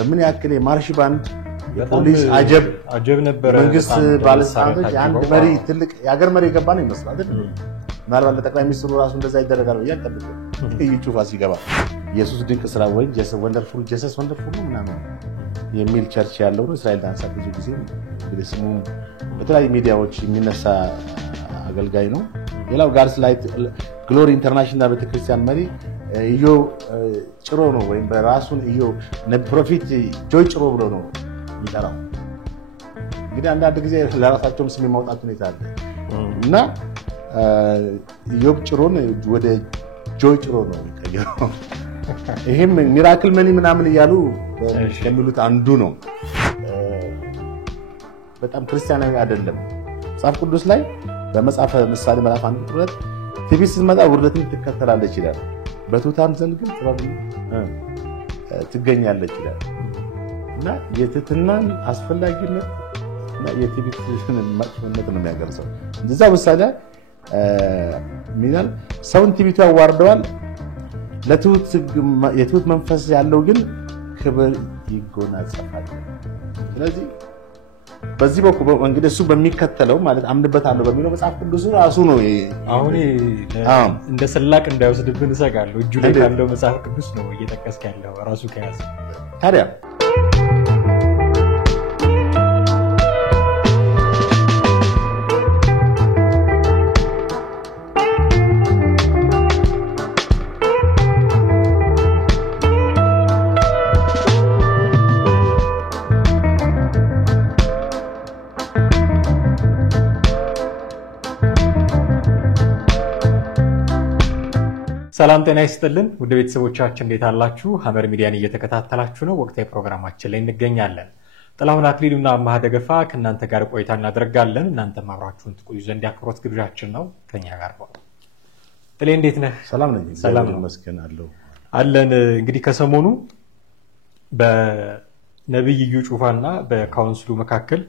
በምን ያክል የማርሽ ባንድ የፖሊስ አጀብ ነበር መንግስት ባለስልጣኖች አንድ መሪ ትልቅ የሀገር መሪ ገባ ነው ይመስላል አይደል ምናልባት ለጠቅላይ ሚኒስትሩ ራሱ እንደዛ ይደረጋል ያልጠብቅ ይጩፋ ሲገባ ኢየሱስ ድንቅ ስራ ወይ ወንደርፉል ጀሰስ ወንደርፉል ምናምን የሚል ቸርች ያለው ነው እስራኤል ዳንሳ ብዙ ጊዜ እንግዲህ ስሙ በተለያዩ ሚዲያዎች የሚነሳ አገልጋይ ነው ሌላው ጋርስ ላይት ግሎሪ ኢንተርናሽናል ቤተክርስቲያን መሪ ኢዮ ጭሮ ነው ወይም በራሱን ኢዮ ፕሮፊት ጆይ ጭሮ ብሎ ነው ይጠራው እንግዲህ አንዳንድ ጊዜ ለራሳቸው ስም የማውጣት ሁኔታ አለ እና ኢዮ ጭሮን ወደ ጆይ ጭሮ ነው ይቀየረው ይሄም ሚራክል መኒ ምናምን ይያሉ ከሚሉት አንዱ ነው በጣም ክርስቲያናዊ አይደለም መጽሐፍ ቅዱስ ላይ በመጽሐፈ ምሳሌ ምዕራፍ 1 ትዕቢት ስትመጣ ውርደትን ትከተላለች ይላል በትሑታን ዘንድ ግን ጥበብን ትገኛለች ይላል እና የትህትናን አስፈላጊነት እና የትዕቢትን መጥፎነት ነው የሚያገርሰው እንደዛ ምሳሌ ሚናል ሰውን ትዕቢቱ ያዋርደዋል የትሁት መንፈስ ያለው ግን ክብር ይጎናጸፋል ስለዚህ በዚህ በኩል እንግዲህ እሱ በሚከተለው ማለት አምንበታለሁ በሚለው መጽሐፍ ቅዱስ ራሱ ነው አሁን እንደ ሰላቅ እንዳይወስድብን እሰጋለሁ እጁ ላይ ያለው መጽሐፍ ቅዱስ ነው እየተከስከ ያለው ራሱ ከያዘ ታዲያ ሰላም ጤና ይስጥልን ውድ ቤተሰቦቻችን እንዴት አላችሁ ሐመር ሚዲያን እየተከታተላችሁ ነው ወቅታዊ ፕሮግራማችን ላይ እንገኛለን ጥላሁን አክሊሉና አማሃ ደገፋ ከእናንተ ጋር ቆይታ እናደርጋለን እናንተ ማብራችሁን ትቆዩ ዘንድ ያክብሮት ግብዣችን ነው ከኛ ጋር ነው ጥሌ እንዴት ነህ ሰላም ነኝ ሰላም መስከናለሁ አለን እንግዲህ ከሰሞኑ በነብይ እዩ ጩፋና በካውንስሉ መካከል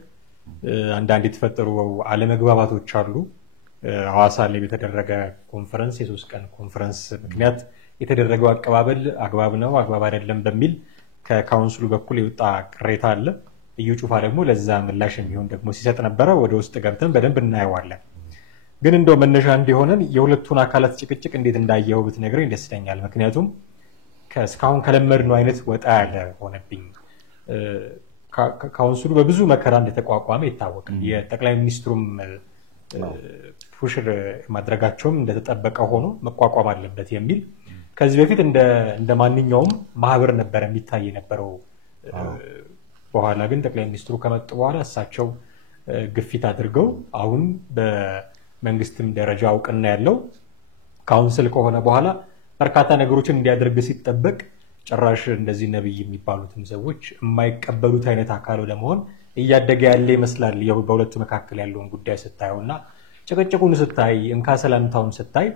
አንዳንድ የተፈጠሩ አለመግባባቶች አሉ ሐዋሳ ላይ የተደረገ ኮንፈረንስ የሶስት ቀን ኮንፈረንስ ምክንያት የተደረገው አቀባበል አግባብ ነው አግባብ አይደለም በሚል ከካውንስሉ በኩል የወጣ ቅሬታ አለ እዩ ጩፋ ደግሞ ለዛ ምላሽ የሚሆን ደግሞ ሲሰጥ ነበር ወደ ውስጥ ገብተን በደንብ እናየዋለን ግን እንደው መነሻ እንዲሆነን የሁለቱን አካላት ጭቅጭቅ እንዴት እንዳየው ብትነግረኝ ደስ ይለኛል ምክንያቱም ከስካውን ከለመድነው አይነት ወጣ ያለ ሆነብኝ ካውንስሉ በብዙ መከራ እንደተቋቋመ ይታወቃል የጠቅላይ ሚኒስትሩም ፑሽር ማድረጋቸውም እንደተጠበቀ ሆኖ መቋቋም አለበት የሚል ከዚህ በፊት እንደ ማንኛውም ማህበር ነበር የሚታይ የነበረው በኋላ ግን ጠቅላይ ሚኒስትሩ ከመጡ በኋላ እሳቸው ግፊት አድርገው አሁን በመንግስትም ደረጃ አውቅና ያለው ካውንስል ከሆነ በኋላ በርካታ ነገሮችን እንዲያደርግ ሲጠበቅ ጭራሽ እንደዚህ ነብይ የሚባሉትም ሰዎች የማይቀበሉት አይነት አካል ለመሆን እያደገ ያለ ይመስላል በሁለቱ መካከል ያለውን ጉዳይ ስታዩና ጭቅጭቁን ስታይ እንካ ሰላምታውን ስታይ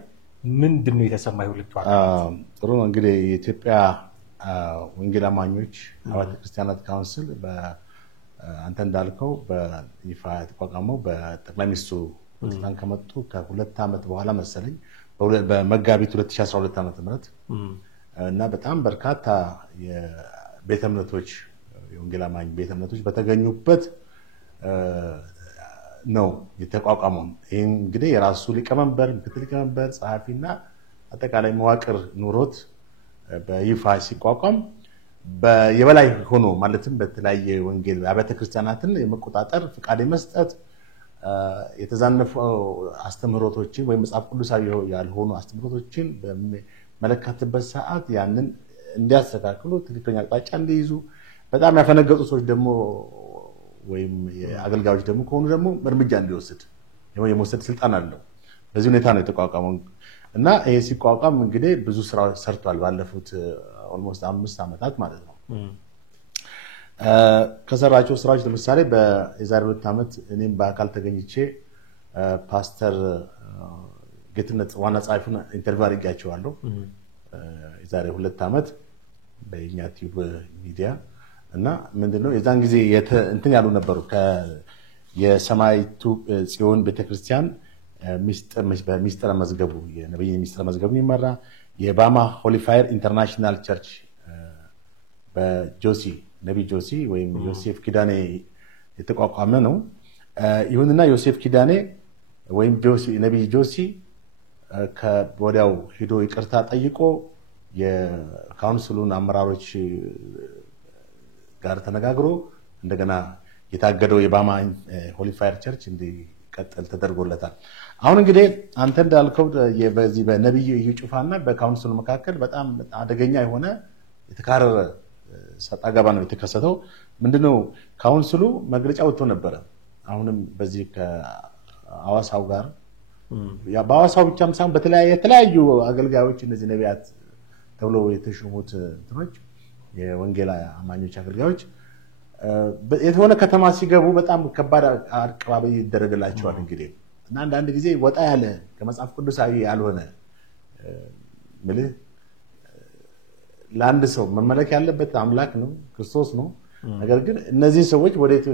ምንድነው የተሰማው ሁለቱ አካላት ጥሩ ነው እንግዲህ የኢትዮጵያ ወንጌል አማኞች አብያተ ክርስቲያናት ካውንስል በአንተ እንዳልከው በይፋ የተቋቋመው በጠቅላይ ሚኒስትሩ ስልጣን ከመጡ ከሁለት ዓመት በኋላ መሰለኝ በመጋቢት 2012 ዓ.ም እና በጣም በርካታ የቤተ እምነቶች የወንጌል አማኝ ቤተ እምነቶች በተገኙበት ነው የተቋቋመው ይሄ እንግዲህ የራሱ ሊቀመንበር ምክትል ሊቀመንበር ጸሐፊና አጠቃላይ መዋቅር ኑሮት በይፋ ሲቋቋም በየበላይ ሆኖ ማለትም በተለያየ ወንጌል አብያተ ክርስቲያናትን የመቆጣጠር ፍቃድ መስጠት የተዛነፉ አስተምህሮቶችን ወይ መጽሐፍ ቅዱሳዊ ያልሆኑ አስተምህሮቶችን በመለከትበት ሰዓት ያንን እንዲያስተካክሉ ትክክለኛ አቅጣጫ እንዲይዙ በጣም ያፈነገጡ ሰዎች ደግሞ ወይም የአገልጋዮች ደግሞ ከሆኑ ደግሞ እርምጃ እንዲወስድ የመወሰድ ስልጣን አለው በዚህ ሁኔታ ነው የተቋቋመው እና ይሄ ሲቋቋም እንግዲህ ብዙ ስራ ሰርቷል ባለፉት ኦልሞስት 5 ዓመታት ማለት ነው ከሰራቸው ስራዎች ለምሳሌ በዛሬ 2 ዓመት እኔም በአካል ተገኝቼ ፓስተር ጌትነት ዋና ጻፊውን ኢንተርቪው አድርጌያቸዋለሁ የዛሬ 2 ዓመት በእኛ ቲዩብ ሚዲያ እና ምንድነው የዛን ጊዜ እንትን ያሉ ነበሩ የሰማይቱ ጽዮን ቤተክርስቲያን ሚስጥረ መዝገቡ የነብይ ሚስጥረ መዝገቡ ይመራ የባማ ሆሊ ፋየር ኢንተርናሽናል ቸርች በጆሲ ነቢይ ጆሲ ወይም ዮሴፍ ኪዳኔ የተቋቋመ ነው። ይሁንና ዮሴፍ ኪዳኔ ወይም ነቢይ ጆሲ ከወዲያው ሄዶ ይቅርታ ጠይቆ የካውንስሉን አመራሮች ጋር ተነጋግሮ እንደገና የታገደው የባማ ሆሊ ፋየር ቸርች እንዲቀጥል ተደርጎለታል። አሁን እንግዲህ አንተ እንዳልከው በዚህ በነቢይ እዩ ጩፋና በካውንስሉ መካከል በጣም አደገኛ የሆነ የተካረረ ሰጣ ገባ ነው የተከሰተው። ምንድነው ካውንስሉ መግለጫ ወጥቶ ነበረ። አሁንም በዚህ ከአዋሳው ጋር በአዋሳው ብቻም ሳይሆን የተለያዩ አገልጋዮች እነዚህ ነቢያት ተብሎ የተሾሙት እንትኖች የወንጌል አማኞች አገልጋዮች የሆነ ከተማ ሲገቡ በጣም ከባድ አቀባበል ይደረግላቸዋል። እንግዲህ እና አንዳንድ ጊዜ ወጣ ያለ ከመጽሐፍ ቅዱሳዊ ያልሆነ ምልህ ለአንድ ሰው መመለክ ያለበት አምላክ ነው፣ ክርስቶስ ነው። ነገር ግን እነዚህ ሰዎች ወዴት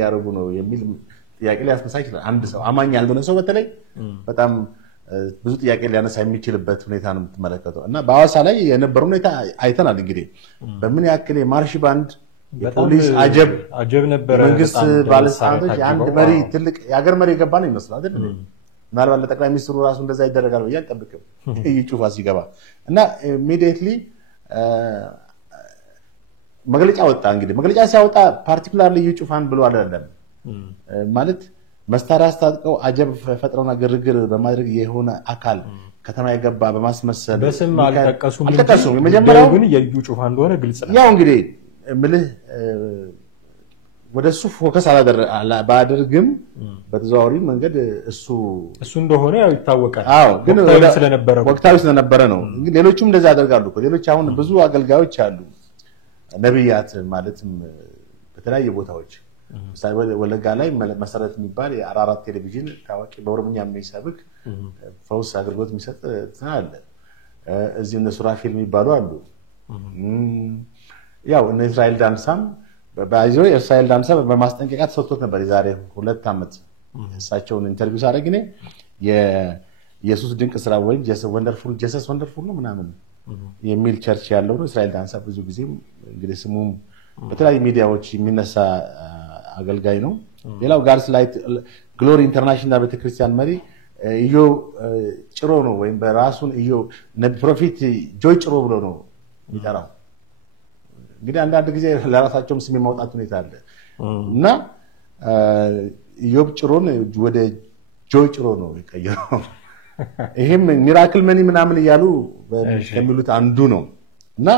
ያደርጉ ነው የሚል ጥያቄ ሊያስነሳ ይችላል። አንድ ሰው አማኝ ያልሆነ ሰው በተለይ በጣም ብዙ ጥያቄ ሊያነሳ የሚችልበት ሁኔታ ነው የምትመለከተው። እና በአዋሳ ላይ የነበረው ሁኔታ አይተናል። እንግዲህ በምን ያክል የማርሽ ባንድ የፖሊስ አጀብ ነበረ። መንግስት ባለስልጣናቶች የአንድ መሪ ትልቅ የሀገር መሪ የገባ ነው ይመስላል አይደል? ምናልባት ለጠቅላይ ሚኒስትሩ ራሱ እንደዛ ይደረጋል ብዬ አልጠብቅም። እዩ ጩፋ ሲገባ እና ኢሚዲየትሊ መግለጫ ወጣ። እንግዲህ መግለጫ ሲያወጣ ፓርቲኩላርሊ እዩ ጩፋን ብሎ አይደለም ማለት መሳሪያ አስታጥቀው አጀብ ፈጥረውና ግርግር በማድረግ የሆነ አካል ከተማ የገባ በማስመሰል በስም አልጠቀሱም። የመጀመሪያው ግን የዩ ጩፋ እንደሆነ ግልጽ ነው። ያው እንግዲህ ምልህ ወደሱ ፎከስ ባደርግም በተዘዋዋሪ መንገድ እሱ እንደሆነ ያው ይታወቃል። አዎ ግን ወቅታዊ ስለነበረ ነው። እንግዲህ ሌሎችም እንደዛ ያደርጋሉ እኮ። ሌሎች አሁን ብዙ አገልጋዮች አሉ ነብያት ማለትም በተለያየ ቦታዎች ወለጋ ላይ መሰረት የሚባል የአራራት ቴሌቪዥን ታዋቂ በኦሮምኛ የሚሰብክ ፈውስ አገልግሎት የሚሰጥ አለ። እዚህ እነ ሱራፊል የሚባሉ አሉ። ያው እነ እስራኤል ዳንሳም እስራኤል ዳንሳ በማስጠንቀቂያ ተሰጥቶት ነበር የዛሬ 2 ዓመት። እሳቸውን ኢንተርቪው ሳደርግ እኔ የኢየሱስ ድንቅ ስራ ወይም ጀሰስ ወንደርፉል ነው ምናምን የሚል ቸርች ያለው ነው እስራኤል ዳንሳ። ብዙ ጊዜ እንግዲህ ስሙም በተለያዩ ሚዲያዎች የሚነሳ አገልጋይ ነው። ሌላው ጋርስ ላይት ግሎሪ ኢንተርናሽናል ቤተክርስቲያን መሪ ኢዮ ጭሮ ነው ወይም በራሱን ኢዮ ፕሮፌት ጆይ ጭሮ ብሎ ነው የሚጠራው። እንግዲህ አንዳንድ ጊዜ ለራሳቸውም ስም የማውጣት ሁኔታ አለ እና ኢዮብ ጭሮን ወደ ጆይ ጭሮ ነው የቀየረው። ይሄም ሚራክል መኒ ምናምን እያሉ ከሚሉት አንዱ ነው እና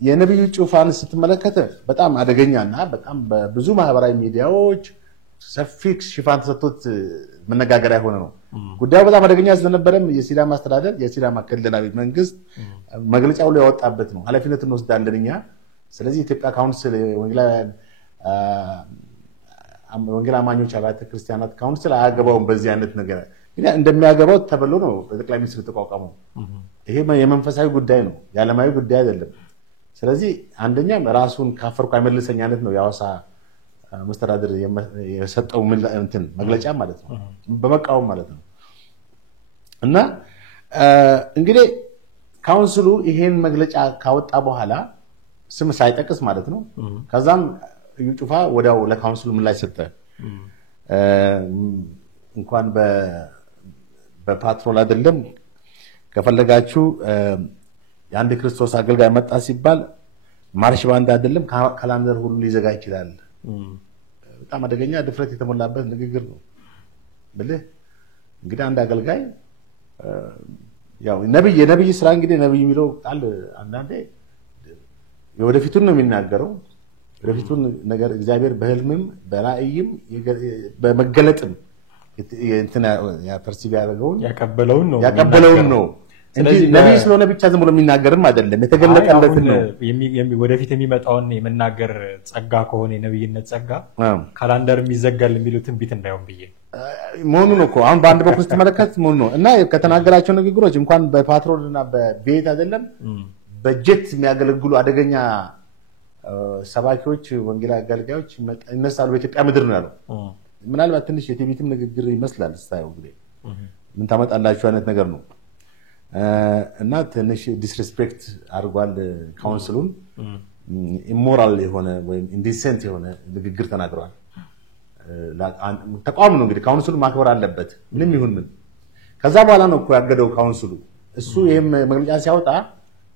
የነብዩ ጩፋን ስትመለከተ በጣም አደገኛና በጣም በብዙ ማህበራዊ ሚዲያዎች ሰፊ ሽፋን ተሰጥቶት መነጋገሪያ ሆነ ነው። ጉዳዩ በጣም አደገኛ ስለነበረም የሲዳማ አስተዳደር የሲዳማ ክልላዊ መንግስት መግለጫው ላይ ያወጣበት ነው። ኃላፊነቱን ወስዳለን እኛ። ስለዚህ ኢትዮጵያ ካውንስል ወንጌል አማኞች አብያተ ክርስቲያናት ካውንስል አያገባውም በዚህ አይነት ነገር ግን እንደሚያገባው ተብሎ ነው በጠቅላይ ሚኒስትር ተቋቋመው። ይሄ የመንፈሳዊ ጉዳይ ነው፣ የዓለማዊ ጉዳይ አይደለም። ስለዚህ አንደኛ ራሱን ካፈርኩ አይመልሰኝ አይነት ነው የአዋሳ መስተዳድር የሰጠው መግለጫ ማለት ነው፣ በመቃወም ማለት ነው። እና እንግዲህ ካውንስሉ ይሄን መግለጫ ካወጣ በኋላ ስም ሳይጠቅስ ማለት ነው። ከዛም እዩ ጩፋ ወዲያው ለካውንስሉ ምን ላይ ሰጠ። እንኳን በፓትሮል አይደለም ከፈለጋችሁ የአንድ ክርስቶስ አገልጋይ መጣ ሲባል ማርሽ ባንድ አይደለም ካላንደር ሁሉ ሊዘጋ ይችላል። በጣም አደገኛ ድፍረት የተሞላበት ንግግር ነው ብለህ እንግዲህ አንድ አገልጋይ ያው የነብይ ስራ እንግዲህ ነብይ የሚለው ቃል አንዳንዴ የወደፊቱን ነው የሚናገረው። ወደፊቱን ነገር እግዚአብሔር በህልምም በራእይም በመገለጥም ፐርሲቭ ያቀበለውን ነው እንጂ ነብይ ስለሆነ ብቻ ዝም ብሎ የሚናገርም አይደለም፣ የተገለጠለትን ነው። ወደፊት የሚመጣውን የመናገር ጸጋ ከሆነ የነብይነት ጸጋ ካላንደር የሚዘጋል የሚሉት ትንቢት እንዳይሆን ብዬ መሆኑ ነው እኮ አሁን በአንድ በኩል ስትመለከት መሆኑ ነው። እና ከተናገራቸው ንግግሮች እንኳን በፓትሮልና በቤት አይደለም በጀት የሚያገለግሉ አደገኛ ሰባኪዎች ወንጌላዊ አገልጋዮች ይነሳሉ በኢትዮጵያ ምድር ነው ያለው። ምናልባት ትንሽ የቲቪትም ንግግር ይመስላል ስታየው እንግዲህ ምን ታመጣላችሁ አይነት ነገር ነው። እና ትንሽ ዲስሪስፔክት አድርጓል ካውንስሉን። ኢሞራል የሆነ ወይም ኢንዲሰንት የሆነ ንግግር ተናግረዋል። ተቋም ነው እንግዲህ ካውንስሉ ማክበር አለበት ምንም ይሁን ምን። ከዛ በኋላ ነው እኮ ያገደው ካውንስሉ። እሱ ይሄም መግለጫ ሲያወጣ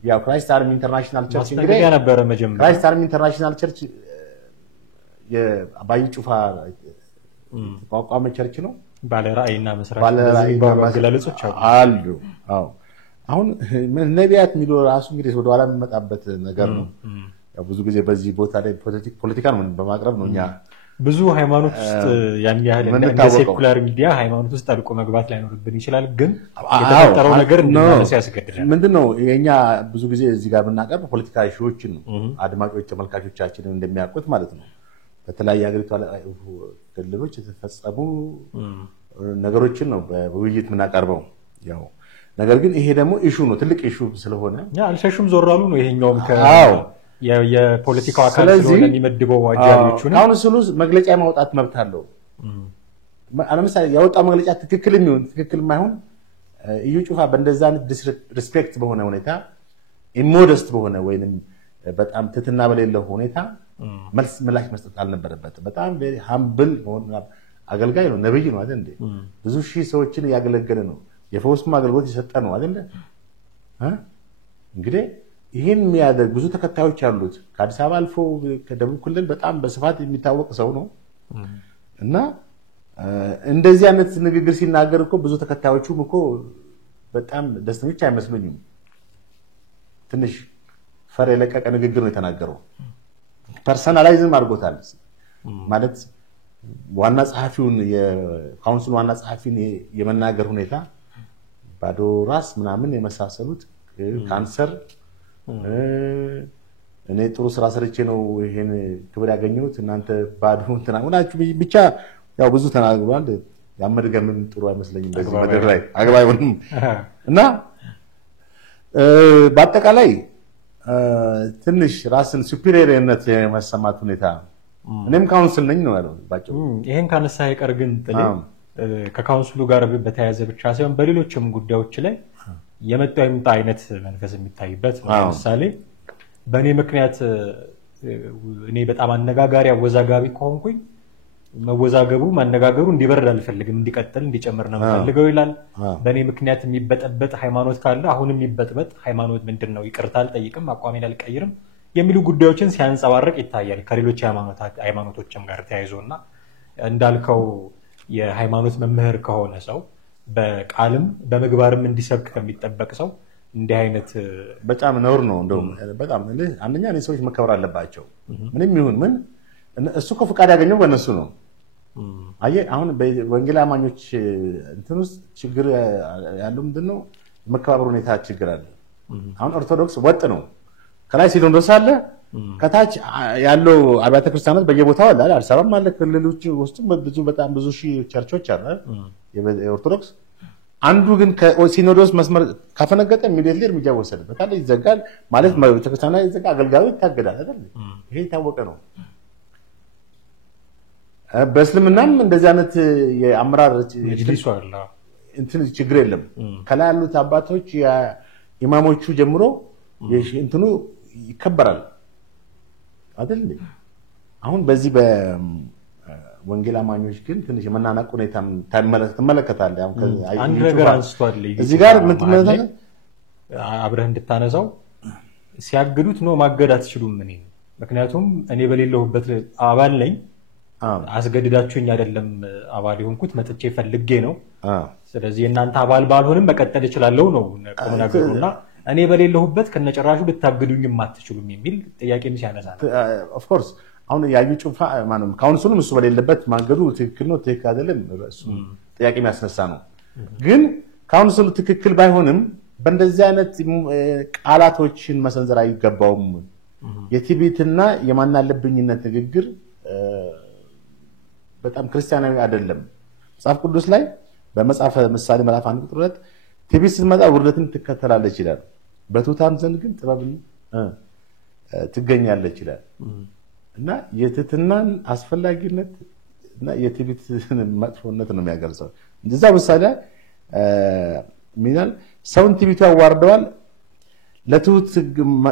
ያው ክራይስት አርሚ ኢንተርናሽናል ቸርች እንግዲህ ነበር መጀመሪያ ክራይስት አርሚ ኢንተርናሽናል ቸርች የአባይ ጩፋ ተቋቋመ ቸርች ነው። ባለ ራእይና መስራት ገለጾች አሉ። አዎ አሁን ነቢያት የሚሉ ራሱ እንግዲህ ወደ ኋላ የሚመጣበት ነገር ነው። ያው ብዙ ጊዜ በዚህ ቦታ ላይ ፖለቲካን በማቅረብ ነው እኛ ብዙ ሃይማኖት ውስጥ ያን ያህል እንደ ሴኩላር ሚዲያ ሃይማኖት ውስጥ አልቆ መግባት ላይኖርብን ይችላል። ግን የተፈጠረው ነገር እንድናነሳ ያስገድዳል። ምንድነው የኛ ብዙ ጊዜ እዚህ ጋር ብናቀርብ ፖለቲካ ሺዎችን ነው አድማጮች ተመልካቾቻችንን እንደሚያውቁት ማለት ነው። በተለያየ ሀገሪቷ ክልሎች የተፈጸሙ ነገሮችን ነው በውይይት የምናቀርበው። ያው ነገር ግን ይሄ ደግሞ ኢሹ ነው ትልቅ ኢሹ ስለሆነ አልሸሹም ዞር አሉ ነው ይሄኛውም የፖለቲካው አካል ስለሆነ የሚመድበው አጃቢዎቹ ነው። ካውንስሉ መግለጫ ማውጣት መብት አለው። ለምሳሌ ያወጣው መግለጫ ትክክል የሚሆን ትክክል የማይሆን እዩ ጩፋ በእንደዛ አይነት ዲስሪስፔክት በሆነ ሁኔታ ኢሞደስት በሆነ ወይንም በጣም ትትና በሌለው ሁኔታ ምላሽ መስጠት አልነበረበትም። በጣም ቬሪ ሃምብል አገልጋይ ነው፣ ነብይ ነው አይደል እንዴ? ብዙ ሺህ ሰዎችን ያገለገለ ነው፣ የፈውስም አገልግሎት የሰጠ ነው አይደል? እንግዲህ ይሄን የሚያደርግ ብዙ ተከታዮች ያሉት ከአዲስ አበባ አልፎ ከደቡብ ክልል በጣም በስፋት የሚታወቅ ሰው ነው እና እንደዚህ አይነት ንግግር ሲናገር እኮ ብዙ ተከታዮቹም እኮ በጣም ደስተኞች አይመስሉኝም። ትንሽ ፈር የለቀቀ ንግግር ነው የተናገረው። ፐርሰናላይዝም አድርጎታል ማለት ዋና ጸሐፊውን የካውንስሉ ዋና ጸሐፊን የመናገር ሁኔታ ባዶ ራስ ምናምን የመሳሰሉት ካንሰር እኔ ጥሩ ስራ ሰርቼ ነው ይሄን ክብር ያገኘሁት እናንተ ባዶ እንትናችሁ ብቻ ያው ብዙ ተናግሯል። ያመድገምም ጥሩ አይመስለኝም በዚህ መድረክ ላይ አግባይውንም እና በአጠቃላይ ትንሽ ራስን ሱፒሪየርነት የመሰማት ሁኔታ እኔም ካውንስል ነኝ ነው ያለው ባጭሩ። ይሄን ካነሳ አይቀር ግን ከካውንስሉ ጋር በተያያዘ ብቻ ሳይሆን በሌሎችም ጉዳዮች ላይ የመጣው የምጣ አይነት መንፈስ የሚታይበት ለምሳሌ በእኔ ምክንያት እኔ በጣም አነጋጋሪ አወዛጋቢ ከሆንኩኝ መወዛገቡ ማነጋገሩ እንዲበርድ አልፈልግም፣ እንዲቀጥል እንዲጨምር ነው የምፈልገው ይላል። በእኔ ምክንያት የሚበጠበጥ ሃይማኖት ካለ አሁንም የሚበጥበጥ ሃይማኖት ምንድነው ይቅርታ አልጠይቅም አቋሜን አልቀይርም የሚሉ ጉዳዮችን ሲያንጸባርቅ ይታያል ከሌሎች ሃይማኖቶችም ጋር ተያይዞና እንዳልከው የሃይማኖት መምህር ከሆነ ሰው በቃልም በመግባርም እንዲሰብክ ከሚጠበቅ ሰው እንዲህ አይነት በጣም ነውር ነው። እንደውም በጣም አንደኛ ሰዎች መከበር አለባቸው ምንም ይሁን ምን። እሱ እኮ ፍቃድ ያገኘው በእነሱ ነው። አየህ አሁን በወንጌል አማኞች እንትን ውስጥ ችግር ያለው ምንድነው መከባበር ሁኔታ ችግር አለ። አሁን ኦርቶዶክስ ወጥ ነው፣ ከላይ ሲኖዶስ አለ፣ ከታች ያለው አብያተ ክርስቲያናት በየቦታው አለ። አዲስ አበባም አለ፣ ክልሎች ውስጥም በጣም ብዙ ሺህ ቸርቾች አሉ የኦርቶዶክስ። አንዱ ግን ከሲኖዶስ መስመር ካፈነገጠ ኢሚዲየትሊ እርምጃ ወሰደበታል፣ ይዘጋል ማለት ቤተክርስቲያና ይዘጋ፣ አገልጋዩ ይታገዳል አይደል? ይሄ የታወቀ ነው። በእስልምናም እንደዚህ አይነት የአመራር እንትን ችግር የለም። ከላይ ያሉት አባቶች ኢማሞቹ ጀምሮ እንትኑ ይከበራል አይደል? አሁን በዚህ በወንጌል አማኞች ግን ትንሽ የመናናቅ ሁኔታ ትመለከታለህ። አንድ ነገር አንስቷል እዚህ ጋር ምን ትመለከታለህ? አብረህ እንድታነሳው ሲያግዱት ነው ማገድ አትችሉም። ምክንያቱም እኔ በሌለሁበት አባል ነኝ፣ አስገድዳችሁኝ አይደለም አባል የሆንኩት መጥቼ ፈልጌ ነው። ስለዚህ እናንተ አባል ባልሆንም መቀጠል እችላለሁ ነው ቆም ነገሩና እኔ በሌለሁበት ከነጨራሹ ልታግዱኝም አትችሉም የሚል ጥያቄም ሲያነሳ ነው። ኦፍ ኮርስ አሁን ያዩ ጩፋ ማንም ካውንስሉም እሱ በሌለበት ማገዱ ትክክል ነው ትክክል አይደለም እሱ ጥያቄ የሚያስነሳ ነው። ግን ካውንስሉ ትክክል ባይሆንም በእንደዚህ አይነት ቃላቶችን መሰንዘር አይገባውም። የቲቢትና የማናለብኝነት ንግግር በጣም ክርስቲያናዊ አይደለም። መጽሐፍ ቅዱስ ላይ በመጽሐፈ ምሳሌ ምዕራፍ 1:2 ትዕቢት ስትመጣ ውርደትን ትከተላለች ይላል፣ በትሑታን ዘንድ ግን ጥበብን ትገኛለች ይላል። እና የትህትናን አስፈላጊነት እና የትዕቢትን መጥፎነት ነው የሚያገልጸው። እንደዛ ምሳሌ ሚናል ሰውን ትዕቢቱ ያዋርደዋል፣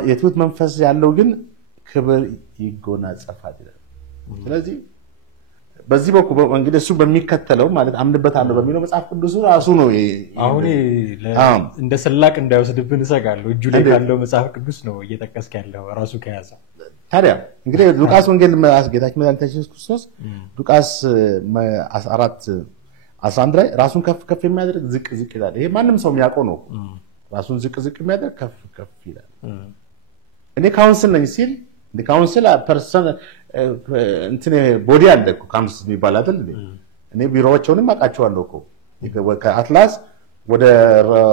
የትሑት መንፈስ ያለው ግን ክብር ይጎናጸፋል ይላል። ስለዚህ በዚህ በኩል እንግዲህ እሱ በሚከተለው ማለት አምንበታለሁ በሚለው መጽሐፍ ቅዱስ ራሱ ነው። አሁን እንደ ስላቅ እንዳይወስድብን እሰጋለሁ። እጁ ላይ ካለው መጽሐፍ ቅዱስ ነው እየጠቀስክ ያለው ራሱ ከያዘው። ታዲያ እንግዲህ ሉቃስ ወንጌል ጌታችን መድኃኒታችን ኢየሱስ ክርስቶስ ሉቃስ 4:11 ላይ ራሱን ከፍ ከፍ የሚያደርግ ዝቅ ዝቅ ይላል። ይሄ ማንም ሰው የሚያውቀው ነው። ራሱን ዝቅ ዝቅ የሚያደርግ ከፍ ከፍ ይላል። እኔ ካውንስል ነኝ ሲል እንደ ካውንስል ፐርሰን እንትን ቦዲ አለ እኮ ካውንስል የሚባል አይደል? እኔ ቢሮዎቹንም አውቃቸዋለሁ እኮ ከአትላስ ወደ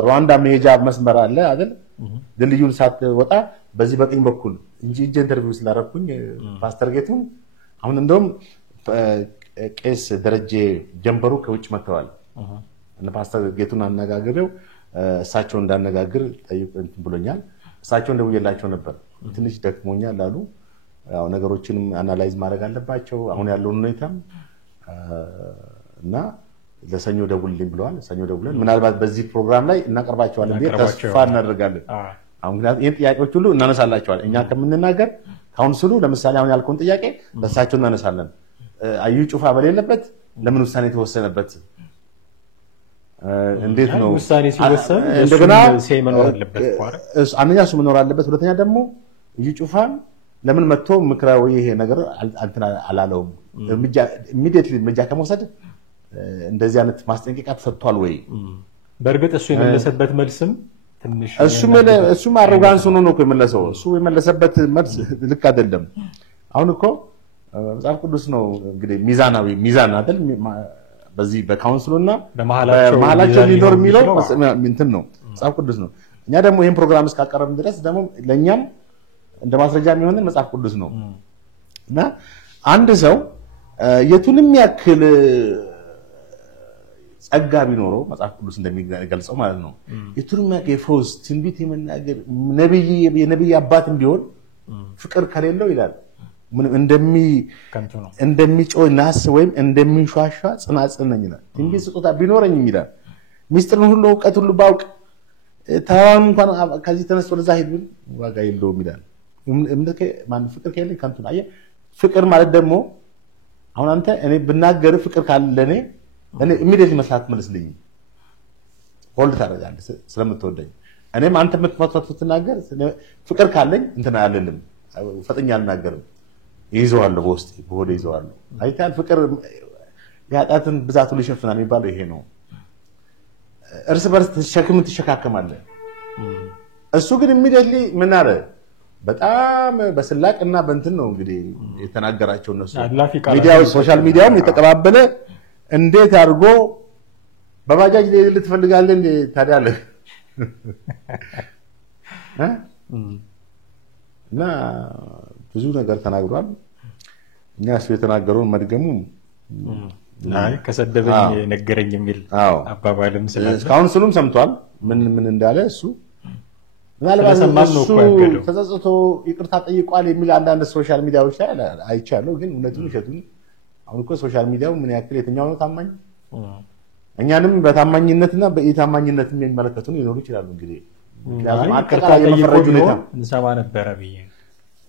ሩዋንዳ መሄጃ መስመር አለ አይደል? ድልድዩን ሳትወጣ በዚህ በቀኝ በኩል እንጂ ኢንተርቪው ስላደረኩኝ ፓስተር ጌቱ አሁን እንደውም ቄስ ደረጀ ጀንበሩ ከውጭ መጥተዋል እና ፓስተር ጌቱን አነጋግሬው እሳቸው እንዳነጋግር ጠይቅ እንትን ብሎኛል። እሳቸው እንደውየላቸው ነበር። ትንሽ ደክሞኛል አሉ። ያው ነገሮችንም አናላይዝ ማድረግ አለባቸው አሁን ያለውን ሁኔታ እና ለሰኞ ደውልልኝ ብለዋል። ሰኞ ደውለን ምናልባት በዚህ ፕሮግራም ላይ እናቀርባቸዋለን ብዬ ተስፋ እናደርጋለን። አሁን ግን ይሄን ጥያቄዎች ሁሉ እናነሳላቸዋል። እኛ ከምንናገር ካውንስሉ ለምሳሌ አሁን ያልከውን ጥያቄ ለሳቸው እናነሳለን። አዩ ጩፋ በሌለበት ለምን ውሳኔ ተወሰነበት? እንዴት ነው ውሳኔ ሲወሰን እንደገና ሴይ መኖር አለበት? አንደኛ እሱ መኖር አለበት። ሁለተኛ ደግሞ አዩ ጩፋን ለምን መጥቶ ምክራዊ ይሄ ነገር አላለውም? ኢሚዲየትሊ እርምጃ ከመውሰድ እንደዚህ አይነት ማስጠንቀቂያ ተሰጥቷል ወይ? በእርግጥ እሱ የመለሰበት መልስም ትንሽ እሱ አሮጋንስ ሆኖ ነው የመለሰው። እሱ የመለሰበት መልስ ልክ አይደለም። አሁን እኮ መጽሐፍ ቅዱስ ነው እንግዲህ ሚዛን አይደል? በዚህ በካውንስሉና በመሃላቸው ሊኖር የሚለው እንትን ነው መጽሐፍ ቅዱስ ነው። እኛ ደግሞ ይሄን ፕሮግራም እስካቀረብን ድረስ ደግሞ ለኛም እንደ ማስረጃ የሚሆነን መጽሐፍ ቅዱስ ነው እና አንድ ሰው የቱንም ያክል ጸጋ ቢኖረው መጽሐፍ ቅዱስ እንደሚገልጸው ማለት ነው የቱንም ያክል የፈውስ ትንቢት የመናገር የነብይ አባትም ቢሆን ፍቅር ከሌለው ይላል እንደሚጮህ ናስ ወይም እንደሚንሿሿ ጽናጽል ነኝ ይላል። ትንቢት ስጦታ ቢኖረኝም ይላል ሚስጥርን ሁሉ እውቀት ሁሉ ባውቅ ተራራን እንኳን ከዚህ ተነስቶ ለዛ ሄድ ብል ዋጋ የለውም ይላል። እምነት ፍቅር ከሌለኝ ከንቱ ነው። አየህ ፍቅር ማለት ደግሞ አሁን አንተ እኔ ብናገር ፍቅር ካለኔ እኔ ኢሚዲየትሊ መስራት መልስልኝ ሆልድ ታደርጋለህ ስለምትወደኝ። እኔም አንተ የምትፈትፈት ትናገር ፍቅር ካለኝ እንትና አይደለም ፈጥኛ አልናገርም ይዘዋለሁ በውስጥ በሆዴ ይዘዋለሁ። አይታል ፍቅር ያጣትን ብዛት ሁሉ ይሸፍናል የሚባለው ይሄ ነው። እርስ በርስ ተሸክም ትሸካከማለህ። እሱ ግን ኢሚዲየትሊ ምን አለ በጣም በስላቅና በእንትን ነው እንግዲህ የተናገራቸው እነሱ ሚዲያው ሶሻል ሚዲያውም የተቀባበለ እንዴት አድርጎ በባጃጅ ላይ ልትፈልጋለህ እንዴ ታዲያ አለ እና ብዙ ነገር ተናግሯል። እኛ እሱ የተናገረውን መድገሙ ከሰደበኝ ነገረኝ የሚል አባባልም ስላለ ካውንስሉም ሰምቷል ምን እንዳለ እሱ ምናልባት እሱ ተጸጽቶ ይቅርታ ጠይቋል የሚል አንዳንድ ሶሻል ሚዲያዎች ላይ አይቻለሁ። ግን እውነቱን ውሸቱን አሁን እኮ ሶሻል ሚዲያው ምን ያክል የትኛው ነው ታማኝ እኛንም በታማኝነትና በኢታማኝነትም የሚመለከቱን ይኖሩ ይችላሉ። እንግዲህ አጠቃላይ የመፈረጁ ሁኔታ እንሰማ ነበር ብዬ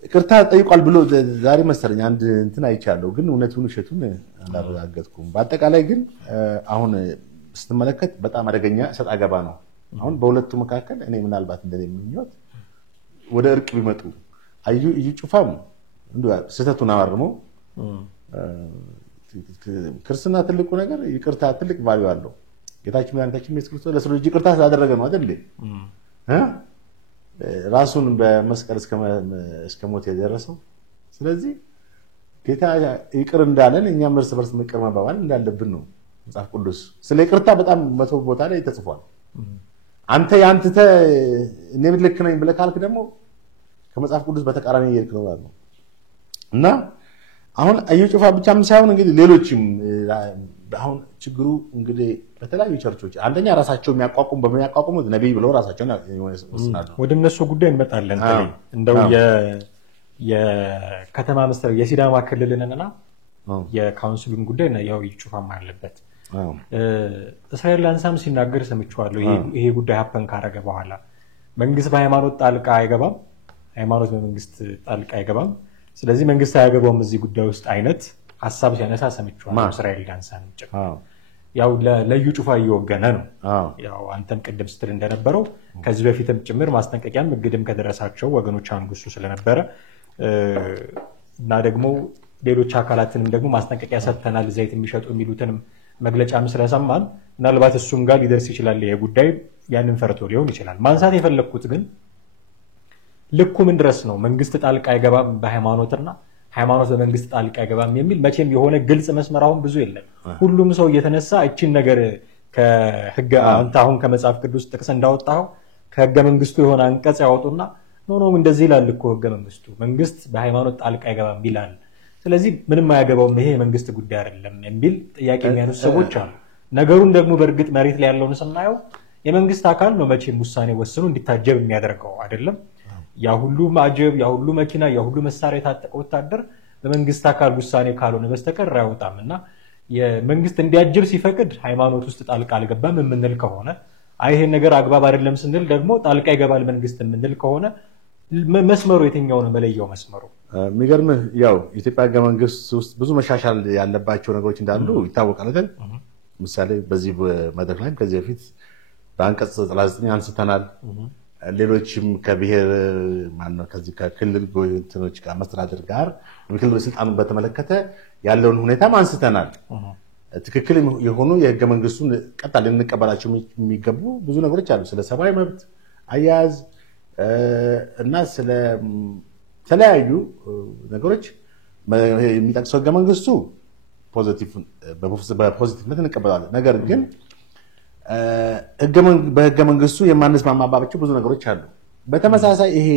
ይቅርታ ጠይቋል ብሎ ዛሬ መሰለኝ አንድ እንትን አይቻለሁ። ግን እውነቱን ውሸቱን አላረጋገጥኩም። በአጠቃላይ ግን አሁን ስትመለከት በጣም አደገኛ ሰጣ ገባ ነው። አሁን በሁለቱ መካከል እኔ ምናልባት እንደሚመኘው ወደ እርቅ ቢመጡ አዩ ጩፋም ስህተቱን አርሞ ክርስትና ትልቁ ነገር ይቅርታ ትልቅ ቫልዩ አለው። ጌታችን መድኃኒታችን ኢየሱስ ክርስቶስ ለሰው ልጅ ይቅርታ ስላደረገ ነው አይደል? ራሱን በመስቀል እስከ ሞት የደረሰው። ስለዚህ ጌታ ይቅር እንዳለን እኛም እርስ በርስ ይቅር መባባል እንዳለብን ነው መጽሐፍ ቅዱስ ስለ ይቅርታ በጣም መቶ ቦታ ላይ ተጽፏል። አንተ ያንተተ እኔ ልክ ነኝ ብለህ ካልክ ደግሞ ከመጽሐፍ ቅዱስ በተቃራኒ እየሄድክ ነው እና አሁን አዩ ጩፋ ብቻም ሳይሆን እንግዲህ ሌሎችም አሁን ችግሩ እንግዲህ በተለያዩ ቸርቾች አንደኛ ራሳቸው በሚያቋቁሙት ነብይ ብለው ራሳቸውን ይወስናሉ። ወደ እነሱ ጉዳይ እንመጣለን። እንደው የከተማ መስተር የሲዳማ ክልልንና የካውንስሉን ጉዳይ ነው ያው ይጩፋም አለበት። እስራኤል ላንሳም ሲናገር ሰምቻለሁ። ይሄ ጉዳይ ሀፐን ካረገ በኋላ መንግስት በሃይማኖት ጣልቃ አይገባም፣ ሃይማኖት በመንግስት ጣልቃ አይገባም፣ ስለዚህ መንግስት አያገባውም እዚህ ጉዳይ ውስጥ አይነት ሐሳብ ሲያነሳ ሰምቼዋለሁ። እስራኤል ዳንሳን ያው ለዩ ጩፋ እየወገነ ነው። ያው አንተም ቅድም ስትል እንደነበረው ከዚህ በፊትም ጭምር ማስጠንቀቂያም እግድም ከደረሳቸው ወገኖች አንዱ እሱ ስለነበረ እና ደግሞ ሌሎች አካላትንም ደግሞ ማስጠንቀቂያ ሰጥተናል ዘይት የሚሸጡ የሚሉትንም መግለጫም ስለሰማን ምናልባት እሱም ጋር ሊደርስ ይችላል ይሄ ጉዳይ። ያንን ፈርቶ ሊሆን ይችላል። ማንሳት የፈለኩት ግን ልኩ ምን ድረስ ነው መንግስት ጣልቃ አይገባም በሃይማኖትና ሃይማኖት በመንግስት ጣልቃ አይገባም የሚል መቼም የሆነ ግልጽ መስመር አሁን ብዙ የለም። ሁሉም ሰው እየተነሳ እቺን ነገር ከህገ አንተ አሁን ከመጽሐፍ ቅዱስ ጥቅስ እንዳወጣው ከህገ መንግስቱ የሆነ አንቀጽ ያወጡና ኖ እንደዚህ ይላል እኮ ህገ መንግስቱ መንግስት በሃይማኖት ጣልቃ አይገባም ይላል፣ ስለዚህ ምንም አያገባውም ይሄ የመንግስት ጉዳይ አይደለም የሚል ጥያቄ የሚያነሱ ሰዎች አሉ። ነገሩን ደግሞ በእርግጥ መሬት ላይ ያለውን ስናየው የመንግስት አካል ነው መቼም ውሳኔ ወስኖ እንዲታጀብ የሚያደርገው አይደለም። ያ ሁሉ ማጀብ፣ ያ ሁሉ መኪና፣ ያ ሁሉ መሳሪያ የታጠቀ ወታደር በመንግስት አካል ውሳኔ ካልሆነ በስተቀር አይወጣምና የመንግስት እንዲያጅብ ሲፈቅድ ሃይማኖት ውስጥ ጣልቃ አልገባም የምንል ከሆነ ይሄ ነገር አግባብ አይደለም ስንል ደግሞ ጣልቃ ይገባል መንግስት የምንል ከሆነ መስመሩ የትኛው ነው መለያው መስመሩ? የሚገርምህ ያው ኢትዮጵያ ህገ መንግስት ውስጥ ብዙ መሻሻል ያለባቸው ነገሮች እንዳሉ ይታወቃል አይደል? ምሳሌ በዚህ መድረክ ላይ ከዚህ በፊት በአንቀጽ 39 አንስተናል። ሌሎችም ከብሔር ማነው ከዚህ ከክልል ጎይንቶች ጋር መስተዳድር ጋር የክልል ስልጣኑን በተመለከተ ያለውን ሁኔታም አንስተናል። ትክክል የሆኑ የህገ መንግስቱን ቀጣይ ልንቀበላቸው የሚገቡ ብዙ ነገሮች አሉ። ስለ ሰብአዊ መብት አያያዝ እና ስለ ተለያዩ ነገሮች የሚጠቅሰው ህገ መንግስቱ በፖዚቲቭነት እንቀበላለን። ነገር ግን በህገ መንግስቱ የማንስማማባቸው ብዙ ነገሮች አሉ። በተመሳሳይ ይሄ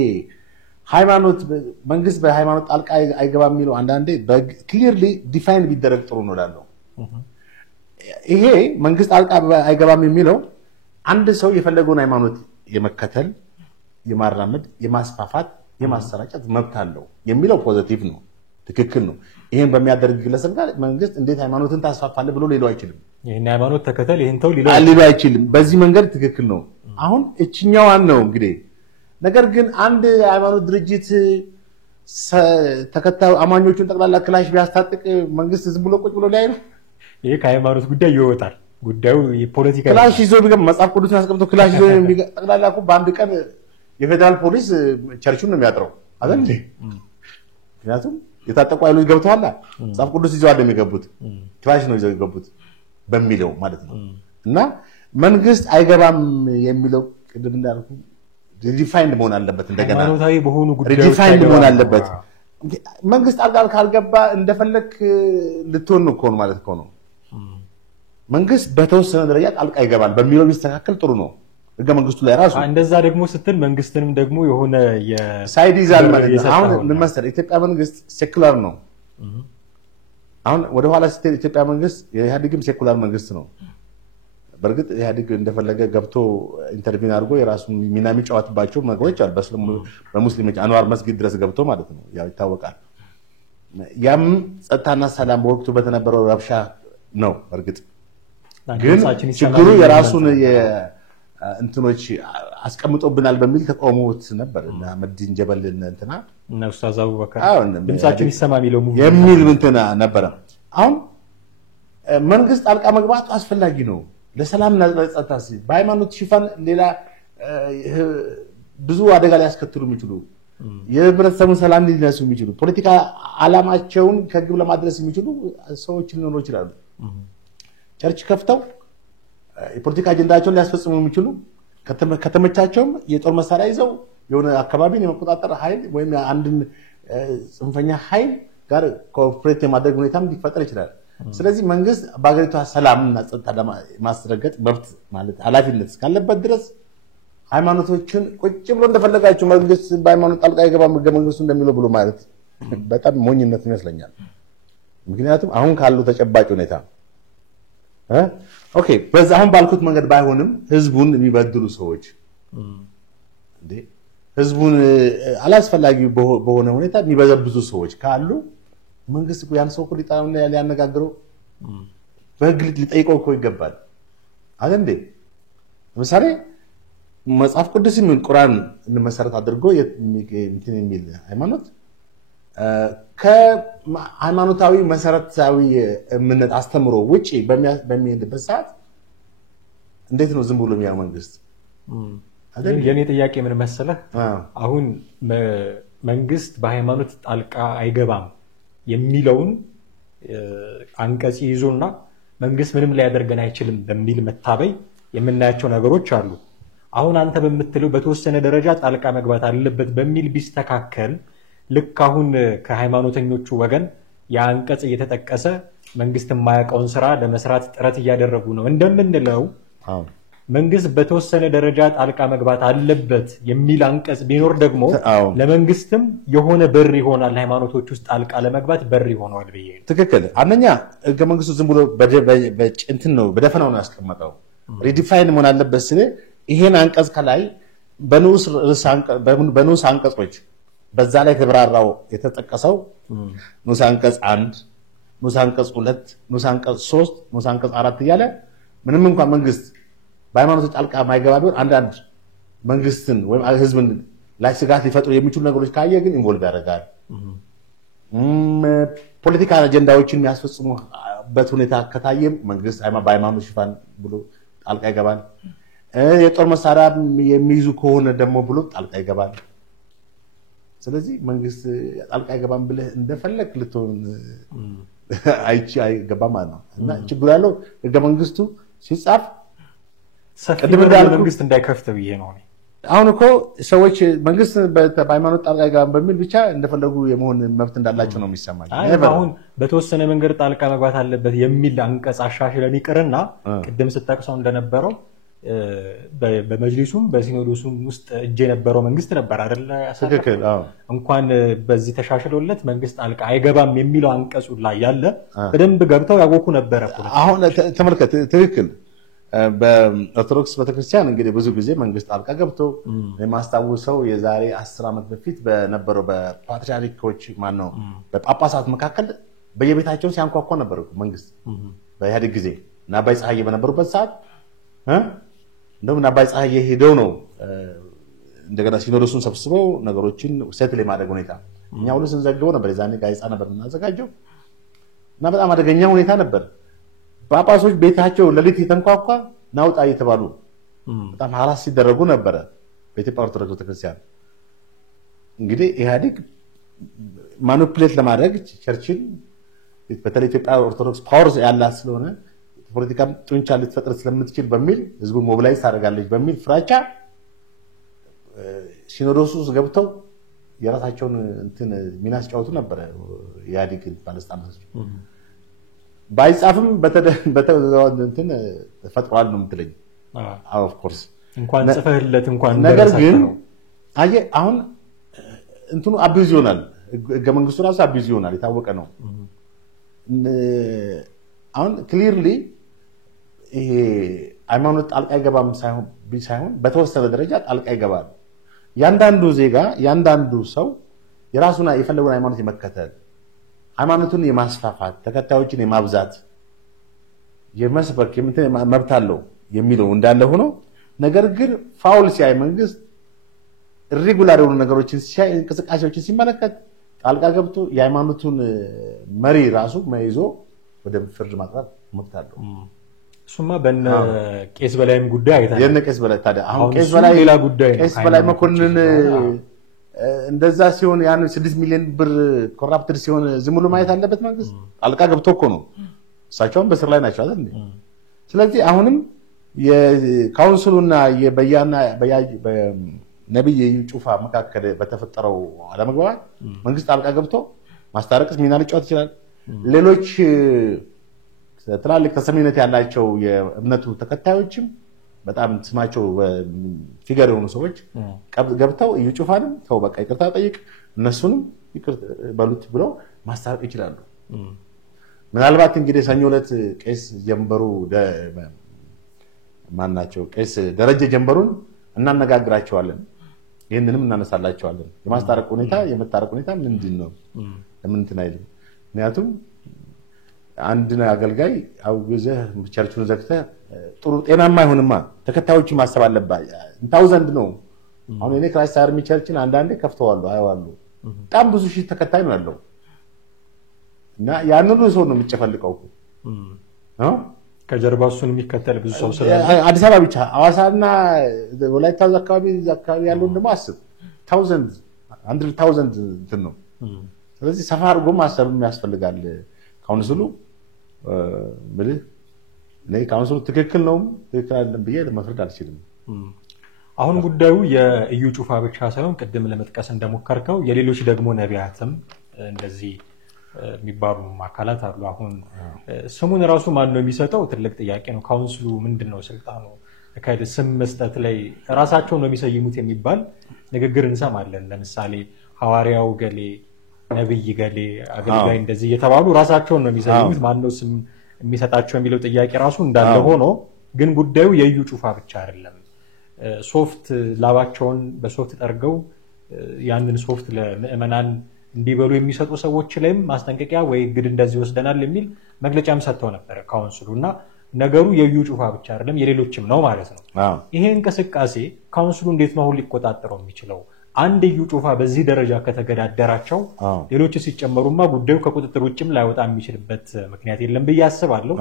ሃይማኖት መንግስት በሃይማኖት ጣልቃ አይገባም የሚለው አንዳንዴ ክሊርሊ ዲፋይን ቢደረግ ጥሩ ነው እላለሁ። ይሄ መንግስት ጣልቃ አይገባም የሚለው አንድ ሰው የፈለገውን ሃይማኖት የመከተል፣ የማራመድ፣ የማስፋፋት፣ የማሰራጨት መብት አለው የሚለው ፖዚቲቭ ነው፣ ትክክል ነው። ይሄን በሚያደርግ ግለሰብ ጋር መንግስት እንዴት ሃይማኖትን ታስፋፋለህ ብሎ ሌላው አይችልም። ይሄን ሃይማኖት ተከተል ይሄን ተው ሊለው አይችልም። በዚህ መንገድ ትክክል ነው። አሁን እቺኛዋን ነው እንግዲህ። ነገር ግን አንድ ሃይማኖት ድርጅት ተከታዩ አማኞቹን ጠቅላላ ክላሽ ቢያስታጥቅ መንግስት ዝም ብሎ ቁጭ ብሎ ላይ ነው? ይሄ ከሃይማኖት ጉዳይ ይወጣል። ጉዳዩ የፖለቲካ ክላሽ ይዞ ቢገባ መጽሐፍ ቅዱስን አስቀምጦ ክላሽ ይዞ ጠቅላላ እኮ በአንድ ቀን የፌደራል ፖሊስ ቸርቹን ነው የሚያጥረው አይደል? ምክንያቱም የታጠቁ ኃይሎች ገብተዋል። መጽሐፍ ቅዱስ ይዘው አይደለም የገቡት፣ ክላሽ ነው ይዘው የገቡት በሚለው ማለት ነው። እና መንግስት አይገባም የሚለው ቅድም እንዳልኩ ዲፋይንድ መሆን አለበት። እንደገና ሃይማኖታዊ በሆኑ ጉዳዮች ዲፋይንድ መሆን አለበት። መንግስት ጣልቃ ካልገባ እንደፈለክ ልትሆን ነው እኮ ነው ማለት እኮ ነው። መንግስት በተወሰነ ደረጃ ጣልቃ ይገባል በሚለው ቢስተካከል ጥሩ ነው። ህገ መንግስቱ ላይ ራሱ እንደዛ ደግሞ ስትል መንግስትንም ደግሞ የሆነ ሳይድ ይዛል ማለት ነው። አሁን ምን መሰለህ ኢትዮጵያ መንግስት ሴኩላር ነው። አሁን ወደ ኋላ ስትል ኢትዮጵያ መንግስት የኢህአዴግም ሴኩላር መንግስት ነው። በእርግጥ ኢህአዴግ እንደፈለገ ገብቶ ኢንተርቪው አድርጎ የራሱን ሚና የሚጫወትባቸው ነገሮች አሉ። በሙስሊሞች አንዋር መስጊድ ድረስ ገብቶ ማለት ነው፣ ያው ይታወቃል። ያም ጸጥታና ሰላም በወቅቱ በተነበረው ረብሻ ነው። በእርግጥ ግን ችግሩ የራሱን እንትኖች አስቀምጦብናል በሚል ተቃውሞት ነበር እና መዲን ጀበል እንትና እና ኡስታዝ አቡበከር ድምጻችን ይሰማ የሚል እንትና ነበረ። አሁን መንግስት ጣልቃ መግባቱ አስፈላጊ ነው ለሰላምና ለጸጥታ ሲል። በሃይማኖት ሽፋን ሌላ ብዙ አደጋ ሊያስከትሉ የሚችሉ የህብረተሰቡን ሰላም ሊነሱ የሚችሉ ፖለቲካ ዓላማቸውን ከግብ ለማድረስ የሚችሉ ሰዎች ሊኖሩ ይችላሉ። ቸርች ከፍተው የፖለቲካ አጀንዳቸውን ሊያስፈጽሙ የሚችሉ ከተመቻቸውም የጦር መሳሪያ ይዘው የሆነ አካባቢን የመቆጣጠር ኃይል ወይም አንድን ጽንፈኛ ኃይል ጋር ኮኦፕሬት የማድረግ ሁኔታም ሊፈጠር ይችላል። ስለዚህ መንግስት በአገሪቷ ሰላምና ጸጥታ ለማስረገጥ መብት ማለት ኃላፊነት እስካለበት ድረስ ሃይማኖቶችን ቁጭ ብሎ እንደፈለጋቸው መንግስት በሃይማኖት ጣልቃ አይገባም ህገ መንግስቱ እንደሚለው ብሎ ማለት በጣም ሞኝነት ይመስለኛል። ምክንያቱም አሁን ካለው ተጨባጭ ሁኔታ ኦኬ በዛ አሁን ባልኩት መንገድ ባይሆንም ህዝቡን የሚበድሉ ሰዎች እንዴ ህዝቡን አላስፈላጊ በሆነ ሁኔታ የሚበዘብዙ ሰዎች ካሉ መንግስት ያን ሰው ሁሉ ሊያነጋግረው በህግ ሊጠይቀው እኮ ይገባል አይደል እንዴ? ለምሳሌ መጽሐፍ ቅዱስ የሚል ቁርአን መሰረት አድርጎ እንትን የሚል ሃይማኖት ከሃይማኖታዊ መሰረታዊ እምነት አስተምሮ ውጪ በሚሄድበት ሰዓት እንዴት ነው ዝም ብሎ የሚያው መንግስት? የኔ ጥያቄ ምን መሰለህ፣ አሁን መንግስት በሃይማኖት ጣልቃ አይገባም የሚለውን አንቀጽ ይዞና መንግስት ምንም ሊያደርገን አይችልም በሚል መታበይ የምናያቸው ነገሮች አሉ። አሁን አንተ በምትለው በተወሰነ ደረጃ ጣልቃ መግባት አለበት በሚል ቢስተካከል ልክ አሁን ከሃይማኖተኞቹ ወገን የአንቀጽ እየተጠቀሰ መንግስት የማያውቀውን ስራ ለመስራት ጥረት እያደረጉ ነው እንደምንለው መንግስት በተወሰነ ደረጃ ጣልቃ መግባት አለበት የሚል አንቀጽ ቢኖር ደግሞ ለመንግስትም የሆነ በር ይሆናል። ሃይማኖቶች ውስጥ ጣልቃ ለመግባት በር ይሆናል ብዬ ነው። ትክክል። አንደኛ ህገ መንግስቱ ዝም ብሎ በጭንትን ነው በደፈናው ነው ያስቀመጠው። ሪዲፋይን መሆን አለበት ስለ ይሄን አንቀጽ ከላይ በንዑስ አንቀጾች በዛ ላይ ተብራራው የተጠቀሰው ንዑስ አንቀጽ 1 ንዑስ አንቀጽ 2 ንዑስ አንቀጽ 3 ንዑስ አንቀጽ 4 እያለ ምንም እንኳን መንግስት በሃይማኖት ጣልቃ ማይገባ ቢሆን አንዳንድ መንግስትን ወይም ህዝብን ላይ ስጋት ሊፈጥሩ የሚችሉ ነገሮች ካየ ግን ኢንቮልቭ ያደርጋል። ፖለቲካል አጀንዳዎችን የሚያስፈጽሙበት ሁኔታ ከታየም መንግስት በሃይማኖት ሽፋን ብሎ ጣልቃ ይገባል። የጦር መሳሪያ የሚይዙ ከሆነ ደግሞ ብሎ ጣልቃ ይገባል። ስለዚህ መንግስት ጣልቃ ይገባም ብለህ እንደፈለክ ልትሆን አይገባም ማለት ነው። እና ችግሩ ያለው ህገ መንግስቱ ሲጻፍ ቅድም መንግስት እንዳይከፍት ብዬ ነው። አሁን እኮ ሰዎች መንግስት በሃይማኖት ጣልቃ ይገባም በሚል ብቻ እንደፈለጉ የመሆን መብት እንዳላቸው ነው የሚሰማኝ። አሁን በተወሰነ መንገድ ጣልቃ መግባት አለበት የሚል አንቀጽ አሻሽለን ይቅርና ቅድም ስጠቅሰው እንደነበረው በመጅሊሱም በሲኖዶሱም ውስጥ እጅ የነበረው መንግስት ነበር አይደል? ትክክል። እንኳን በዚህ ተሻሽሎለት መንግስት ጣልቃ አይገባም የሚለው አንቀጹ ላይ ያለ በደንብ ገብተው ያወኩ ነበር። አሁን ተመልከት። ትክክል። በኦርቶዶክስ ቤተክርስቲያን እንግዲህ ብዙ ጊዜ መንግስት ጣልቃ ገብቶ የማስታውሰው የዛሬ 10 ዓመት በፊት በነበረው በፓትሪያርኮች ማነው በጳጳሳት መካከል በየቤታቸው ሲያንኳኳ ነበር መንግስት በኢህአዴግ ጊዜ እና አባይ ፀሐዬ በነበሩበት ሰዓት እንደውም አባይ ፀሐዬ ሄደው ነው እንደገና ሲኖዶሱን ሰብስበው ነገሮችን ሴትል የማድረግ ሁኔታ እኛ ሁሉ ስንዘግበው ነበር። የዛኔ ጋዜጣ ነበር የምናዘጋጀው እና በጣም አደገኛ ሁኔታ ነበር። ጳጳሶች ቤታቸው ለሊት የተንኳኳ ናውጣ እየተባሉ በጣም ሐራስ ሲደረጉ ነበር በኢትዮጵያ ኦርቶዶክስ ቤተክርስቲያን። እንግዲህ ኢህአዴግ ማኒፑሌት ለማድረግ ቸርችን በተለይ ኢትዮጵያ ኦርቶዶክስ ፓወር ያላት ስለሆነ ፖለቲካ ጡንቻ ልትፈጥር ስለምትችል በሚል ህዝቡ ሞቢላይዝ ታደርጋለች በሚል ፍራቻ ሲኖዶሱ ገብተው የራሳቸውን እንትን ሚና ሲጫወቱ ነበር። ኢህአዴግ ባለስልጣናት ባይጻፍም እንትን ተፈጥሯል ነው የምትለኝ? ኦፍ ኮርስ እንኳን ጽፈህለት እንኳን ነገር ግን አየህ አሁን እንትኑ አቢዩዝ ይሆናል። ህገ መንግስቱ ራሱ አቢዩዝ ይሆናል። የታወቀ ነው። አሁን ክሊርሊ ይሄ ሃይማኖት ጣልቃ ይገባም ሳይሆን በተወሰነ ደረጃ ጣልቃ ይገባል። ያንዳንዱ ዜጋ ያንዳንዱ ሰው የራሱን የፈለገውን ሃይማኖት የመከተል ሃይማኖቱን የማስፋፋት ተከታዮችን የማብዛት የመስበክ መብት አለው የሚለው እንዳለ ሆኖ ነገር ግን ፋውል ሲያይ መንግስት ኢሬጉላር የሆኑ ነገሮችን ሲያይ እንቅስቃሴዎችን ሲመለከት ጣልቃ ገብቶ የሃይማኖቱን መሪ ራሱ መይዞ ወደ ፍርድ ማቅረብ መብት አለው። እሱማ በእነ ቄስ በላይም ጉዳይ አይታል። የነ ቄስ በላይ ታዲያ አሁን ቄስ በላይ ሌላ ጉዳይ ነው። ቄስ በላይ መኮንን እንደዛ ሲሆን ያን 6 ሚሊዮን ብር ኮራፕትድ ሲሆን ዝም ብሎ ማየት አለበት መንግስት? ጣልቃ ገብቶ እኮ ነው። እሳቸውም በስር ላይ ናቸው አይደል? ስለዚህ አሁንም የካውንስሉና የበያና በነብይ ጩፋ መካከል በተፈጠረው አለመግባባት መንግስት ጣልቃ ገብቶ ማስታረቅስ ሚና ሊጫወት ይችላል። ሌሎች ትላልቅ ተሰሚነት ያላቸው የእምነቱ ተከታዮችም በጣም ስማቸው ፊገር የሆኑ ሰዎች ገብተው እዩ ጩፋንም ተው በቃ ይቅርታ ጠይቅ እነሱንም ይቅርታ በሉት ብለው ማስታረቅ ይችላሉ። ምናልባት እንግዲህ ሰኞ ዕለት ቄስ ጀንበሩ ማናቸው ቄስ ደረጀ ጀንበሩን እናነጋግራቸዋለን። ይሄንንም እናነሳላቸዋለን። የማስታረቅ ሁኔታ የመታረቅ ሁኔታ ምንድነው? ለምን እንትን አይልም? ምክንያቱም አንድ አገልጋይ አውግዘህ ቸርቹን ዘግተህ ጥሩ ጤናማ አይሆንማ። ተከታዮች ማሰብ አለባት። ታውዘንድ ነው አሁን እኔ ክራይስት አርሚ ቸርችን አንዳንዴ ከፍተዋለሁ አይዋሉ በጣም ብዙ ሺህ ተከታይ ነው ያለው እና ያንኑ ሰው ነው የሚጨፈልቀው ከጀርባ እሱን የሚከተል ብዙ ሰው ስላለ አዲስ አበባ ብቻ አዋሳና ወላይታ አካባቢ ያለው ደግሞ አስብ 1000 እንትን ነው። ስለዚህ ሰፋ አድርጎ ማሰብ ያስፈልጋል። ካውንስሉ ለይ ካውንስሉ ትክክል ነው ትክክል አይደለም ብዬ ለመፍረድ አልችልም። አሁን ጉዳዩ የኢዩ ጩፋ ብቻ ሳይሆን ቅድም ለመጥቀስ እንደሞከርከው የሌሎች ደግሞ ነቢያትም እንደዚህ የሚባሉ አካላት አሉ። አሁን ስሙን ራሱ ማን ነው የሚሰጠው ትልቅ ጥያቄ ነው። ካውንስሉ ምንድነው ስልጣኑ? ስም መስጠት ላይ ራሳቸው ነው የሚሰይሙት የሚባል ንግግር እንሰማለን። ለምሳሌ ሐዋርያው ገሌ፣ ነብይ ገሌ፣ አገልጋይ እንደዚህ እየተባሉ ራሳቸው ነው የሚሰይሙት። ማን ነው ስም የሚሰጣቸው የሚለው ጥያቄ ራሱ እንዳለ ሆኖ ግን ጉዳዩ የኢዩ ጩፋ ብቻ አይደለም። ሶፍት ላባቸውን በሶፍት ጠርገው ያንን ሶፍት ለምእመናን እንዲበሉ የሚሰጡ ሰዎች ላይም ማስጠንቀቂያ ወይ ግድ እንደዚህ ወስደናል የሚል መግለጫም ሰጥተው ነበር ካውንስሉና ነገሩ የኢዩ ጩፋ ብቻ አይደለም የሌሎችም ነው ማለት ነው። ይሄ እንቅስቃሴ ካውንስሉ እንዴት ነው ሊቆጣጠረው የሚችለው? አንድ ኢዩ ጩፋ በዚህ ደረጃ ከተገዳደራቸው ሌሎች ሲጨመሩማ ጉዳዩ ከቁጥጥር ውጭም ላይወጣ የሚችልበት ምክንያት የለም ብዬ አስባለሁ።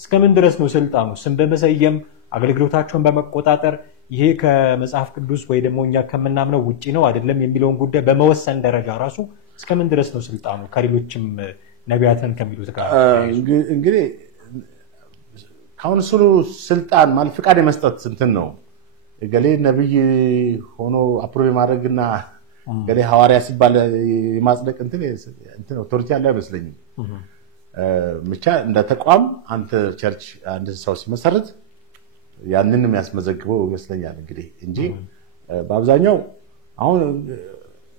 እስከምን ድረስ ነው ስልጣኑ ስም በመሰየም አገልግሎታቸውን በመቆጣጠር ይሄ ከመጽሐፍ ቅዱስ ወይ ደግሞ እኛ ከምናምነው ውጪ ነው አይደለም የሚለውን ጉዳይ በመወሰን ደረጃ ራሱ እስከምን ድረስ ነው ስልጣኑ ከሌሎችም ነቢያትን ከሚሉት ጋር? እንግዲህ ካውንስሉ ስልጣን ማለት ፍቃድ የመስጠት እንትን ነው። ገሌ ነብይ ሆኖ አፕሮቭ ማድረግና ገሌ ሐዋርያ ሲባል የማጽደቅ እንትን ኦቶሪቲ ያለው አይመስለኝም። ብቻ እንደ ተቋም አንተ ቸርች አንድ ሰው ሲመሰርት ያንን የሚያስመዘግበው ይመስለኛል እንግዲህ እንጂ በአብዛኛው አሁን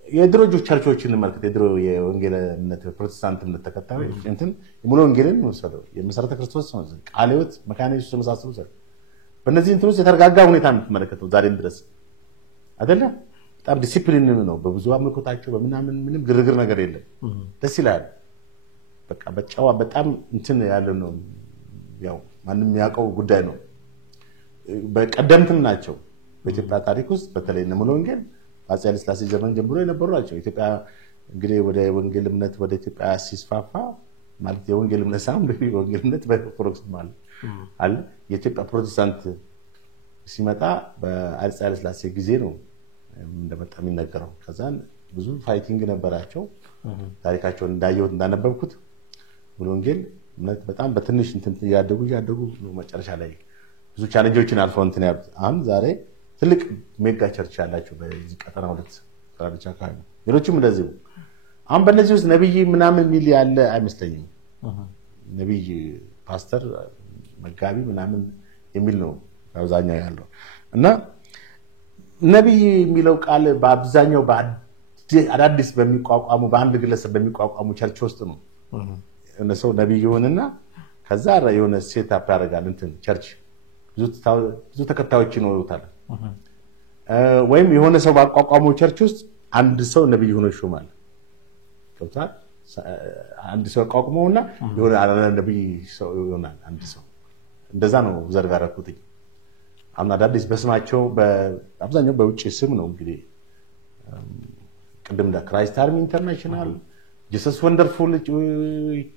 የድሮ ቸርቾችን እንመልከት። የድሮ የወንጌልነት ፕሮቴስታንት እምነት ተከታዮች እንትን ሙሉ ወንጌልን ወሰደው የመሰረተ ክርስቶስ ነው ቃለ ሕይወት መካነ ኢየሱስ ተመሳስሎ ሰው በእነዚህ እንትኖች የተረጋጋ ሁኔታ የምትመለከተው ዛሬም ድረስ አይደለ? በጣም ዲሲፕሊን ነው በብዙ አምልኮታቸው በምናምን ምንም ግርግር ነገር የለም። ደስ ይላል። በቃ በጫዋ በጣም እንትን ያለ ነው። ያው ማንም ያውቀው ጉዳይ ነው። በቀደምትም ናቸው በኢትዮጵያ ታሪክ ውስጥ በተለይ ሙሉ ወንጌል አፄ ኃይለ ሥላሴ ዘመን ጀምሮ የነበሩ ናቸው። ኢትዮጵያ እንግዲህ ወደ ወንጌል እምነት ወደ ኢትዮጵያ ሲስፋፋ ማለት የወንጌል እምነት ሳይሆን በወንጌል እምነት በኦርቶዶክስ ማለት አለ። የኢትዮጵያ ፕሮቴስታንት ሲመጣ በአፄ ኃይለ ሥላሴ ጊዜ ነው እንደመጣ የሚነገረው። ከዛን ብዙ ፋይቲንግ ነበራቸው። ታሪካቸውን እንዳየሁት እንዳነበብኩት ሙሉ ወንጌል እምነት በጣም በትንሽ እንትን ያደጉ ነው መጨረሻ ላይ ብዙ ቻሌንጆችን አልፈው እንትን ያሉት። አሁን ዛሬ ትልቅ ሜጋ ቸርች ያላቸው በዚህ ቀጠና ሁለት ተራራቻ አካባቢ ሌሎችም እንደዚህ አሁን በእነዚህ ውስጥ ነብይ ምናምን ሚል ያለ አይመስለኝም። ነብይ ፓስተር መጋቢ ምናምን የሚል ነው አብዛኛው ያለው እና ነብይ የሚለው ቃል በአብዛኛው አዳዲስ በሚቋቋሙ በአንድ ግለሰብ በሚቋቋሙ ቸርች ውስጥ ነው። እነሱ ነብይ ይሆንና ከዛ የሆነ ሴት አፕ ያደርጋል እንትን ቸርች ብዙ ተከታዮች ይኖሩታል። ወይም የሆነ ሰው ባቋቋመው ቸርች ውስጥ አንድ ሰው ነብይ ሆኖ ይሾማል። ገብቷል? አንድ ሰው አቋቁመውና የሆነ ነብይ ሰው ይሆናል አንድ ሰው። እንደዛ ነው ዘርጋራኩት። አሁን አዳዲስ በስማቸው በአብዛኛው በውጭ ስም ነው እንግዲህ ቅድም ክራይስት አርሚ ኢንተርናሽናል፣ ጂሰስ ወንደርፉል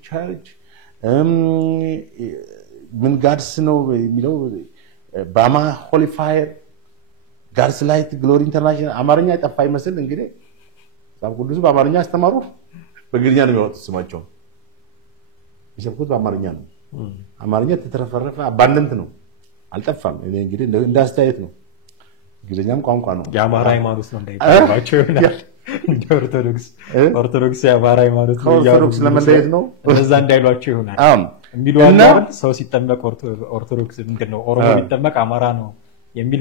ቸርች ምን ጋድስ ነው የሚለው ባማ ሆሊ ፋየር ጋድስ ላይት ግሎሪ ኢንተርናሽናል አማርኛ ጠፋ ይመስል እንግዲህ ታው ሁሉም በአማርኛ አስተማሩ በእንግሊዝኛ ነው የሚወጡት ስማቸው ይሰብኩት በአማርኛ ነው። አማርኛ ተተረፈረፈ አባንደንት ነው አልጠፋም። እኔ እንግዲህ እንዳስተያየት ነው እንግሊዝኛም ቋንቋ ነው። የአማራ ሃይማኖት ነው እንዳይባቸው ይሆናል። ኦርቶዶክስ የአማራ ሃይማኖት ነው ኦርቶዶክስ ለመለየት ነው እንደዛ እንዳይሏቸው ይሆናል። የሚሉ ሰው ሲጠመቅ ኦርቶዶክስ ምንድነው ኦሮሞ ሲጠመቅ አማራ ነው የሚል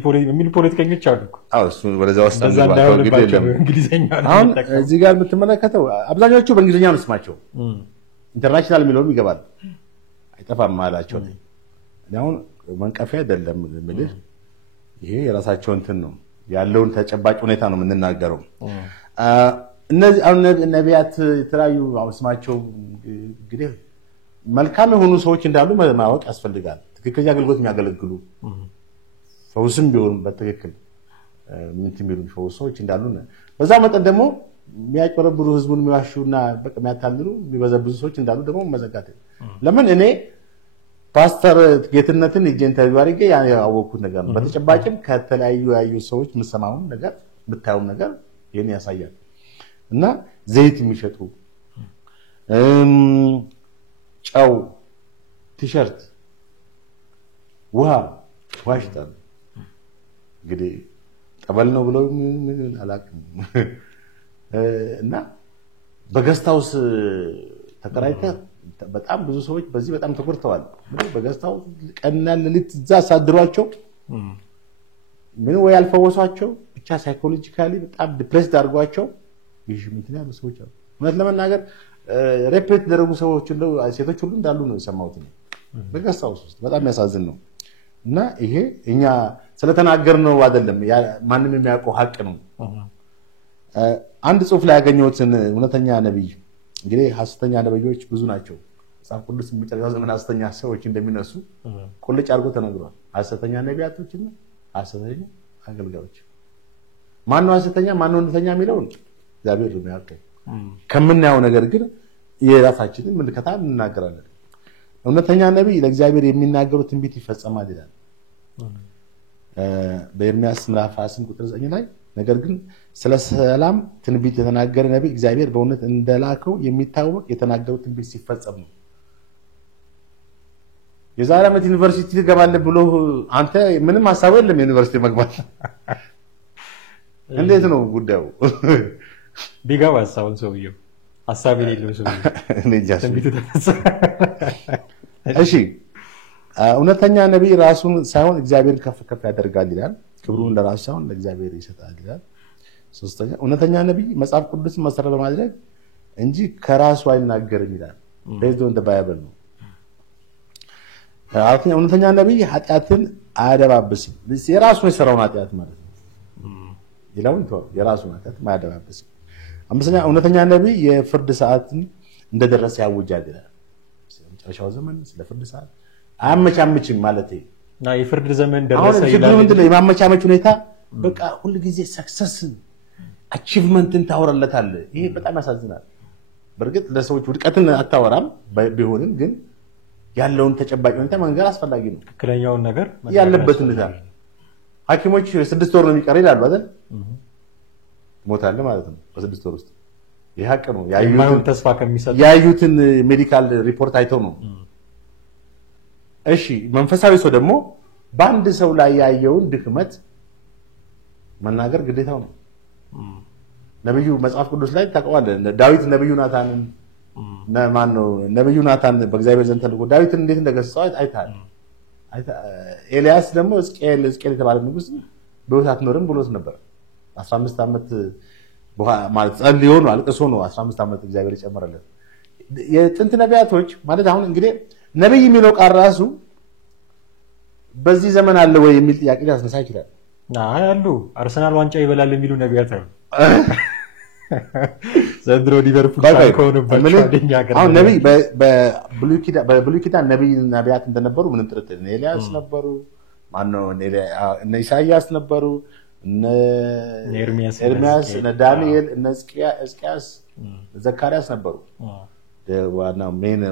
ፖለቲከኞች አሉ እኮ። እሱ ወደዛ ወስደው እንግሊዝኛ ነው። አሁን እዚህ ጋር የምትመለከተው አብዛኞቹ በእንግሊዝኛ ነው ስማቸው። ኢንተርናሽናል የሚለውም ይገባል አይጠፋም ማላቸው ነው። አሁን መንቀፊያ አይደለም ማለት ይሄ የራሳቸው እንትን ነው ያለውን ተጨባጭ ሁኔታ ነው የምንናገረው። እነዚህ አሁን ነቢያት የተለያዩ ስማቸው እንግዲህ መልካም የሆኑ ሰዎች እንዳሉ ማወቅ ያስፈልጋል። ትክክለኛ አገልግሎት የሚያገለግሉ ፈውስም ቢሆን በትክክል የሚሉ ሰዎች እንዳሉ ነው። በዛ መጠን ደግሞ የሚያጭበረብሩ ህዝቡን የሚዋሹና በቃ የሚያታልሉ የሚበዘብዙ ሰዎች እንዳሉ ደግሞ መዘጋት። ለምን እኔ ፓስተር ጌትነትን ኢንተርቪው አድርጌ ያወቅኩት ነገር ነው። በተጨባጭም ከተለያዩ ሰዎች የምሰማውን ነገር ብታዩም ነገር ይሄን ያሳያል። እና ዘይት የሚሸጡ ጨው፣ ቲሸርት፣ ውሃ ዋሽታል። እንግዲህ ጠበል ነው ብለው ምን አላውቅም። እና በገስታውስ ተከራይተህ በጣም ብዙ ሰዎች በዚህ በጣም ተጎድተዋል። በገስታው ቀንና ሌሊት እዛ አሳድሯቸው ምን ወይ ያልፈወሷቸው ብቻ ሳይኮሎጂካሊ በጣም ዲፕሬስድ አድርጓቸው ይህ ምንድን ያሉ ሰዎች አሉ። እውነት ለመናገር ሬፕሬት ደረጉ ሰዎች እንደው ሴቶች ሁሉ እንዳሉ ነው የሰማሁት ነው በገስታውስ ውስጥ። በጣም ያሳዝን ነው። እና ይሄ እኛ ስለተናገርነው አይደለም ማንንም የሚያውቀው ሀቅ ነው። አንድ ጽሑፍ ላይ ያገኘሁትን እውነተኛ ነብይ እንግዲህ ሐሰተኛ ነብዮች ብዙ ናቸው። መጽሐፍ ቅዱስ በመጨረሻው ዘመን ሐሰተኛ ሰዎች እንደሚነሱ ቁልጭ አድርጎ ተነግሯል። ሐሰተኛ ነቢያቶችና ሐሰተኛ አገልጋዮች። ማን ነው ሐሰተኛ ማን ነው እውነተኛ የሚለውን እግዚአብሔር ነው የሚያውቀው። ከምናየው ነገር ግን የራሳችንን ምልከታ እንናገራለን። እውነተኛ ነብይ ለእግዚአብሔር የሚናገረው ትንቢት ይፈጸማል ይላል በኤርምያስ ምዕራፍ 28 ቁጥር 9 ላይ። ነገር ግን ስለ ሰላም ትንቢት የተናገረ ነብይ እግዚአብሔር በእውነት እንደላከው የሚታወቅ የተናገረው ትንቢት ሲፈጸም ነው። የዛሬ ዓመት ዩኒቨርሲቲ ትገባለህ ብሎ አንተ ምንም ሐሳብ የለም ዩኒቨርሲቲ መግባት። እንዴት ነው ጉዳዩ? ቢገባ ሐሳቡን ሰውየው ሐሳብ የሌለው ሰውየው ትንቢቱ ተፈጸመ። እሺ እውነተኛ ነብይ ራሱን ሳይሆን እግዚአብሔርን ከፍ ከፍ ያደርጋል ይላል። ክብሩን ለራሱ ሳይሆን ለእግዚአብሔር ይሰጣል ይላል። ሶስተኛ እውነተኛ ነብይ መጽሐፍ ቅዱስን መሰረት በማድረግ እንጂ ከራሱ አይናገርም ይላል። based on the Bible ነው። አራተኛ እውነተኛ ነብይ ኃጢአትን አያደባብስም። የራሱን የሰራውን ኃጢአት ማለት ነው። ይላውን የራሱን ኃጢአት አያደባብስም። አምስተኛ እውነተኛ ነብይ የፍርድ ሰዓትን እንደደረሰ ያውጃል ይላል። መጨረሻው ዘመን ስለ ፍርድ ሰዓት አያመቻምችም ማለት ነው። እና የፍርድ ዘመን ደረሰ ይላል። ምንድነው የማመቻመች ሁኔታ? በቃ ሁሉ ጊዜ ሰክሰስ አቺቭመንትን ታወራለታል። ይሄ በጣም ያሳዝናል። በርግጥ ለሰዎች ውድቀትን አታወራም ቢሆንም ግን ያለውን ተጨባጭ ሁኔታ መንገር አስፈላጊ ነው። ትክክለኛውን ነገር ያለበት ሁኔታ ሐኪሞች 6 ወር ነው የሚቀር ይላሉ አይደል? ሞታለ ማለት ነው በ6 ወር ውስጥ። ይሄ ሀቅ ነው። ያዩትን ሜዲካል ሪፖርት አይተው ነው። እሺ መንፈሳዊ ሰው ደግሞ በአንድ ሰው ላይ ያየውን ድክመት መናገር ግዴታው ነው። ነብዩ መጽሐፍ ቅዱስ ላይ ታውቀዋለህ። ዳዊት ነብዩ ናታንን ማን ነው ነብዩ ናታን በእግዚአብሔር ዘንድ ተልኮ ዳዊትን እንዴት እንደገሰጸው አይታል። ኤልያስ ደግሞ ሕዝቅኤል የተባለ ንጉስ በሕይወት አትኖርም ብሎት ነበር። 15 ዓመት ማለት ጸልዮ ነው አልቅሶ ነው 15 ዓመት እግዚአብሔር ይጨመረለት። የጥንት ነቢያቶች ማለት አሁን እንግዲህ ነብይ የሚለው ቃል ራሱ በዚህ ዘመን አለ ወይ የሚል ጥያቄ ሊያስነሳ ይችላል። አሉ አርሰናል ዋንጫ ይበላል የሚሉ ነቢያት አሉ። ዘንድሮ ሊቨርፑል ካልሆነበት ወደኛ ሀገር አሁን ነብይ በብሉይ ኪዳን ነቢያት እንደነበሩ ምንም ጥርጥር ነው። ኤልያስ ነበሩ፣ ማነው እነ ኢሳይያስ ነበሩ፣ እነ ኤርሚያስ፣ እነ ዳንኤል፣ እነ ሕዝቅያስ፣ ዘካርያስ ነበሩ።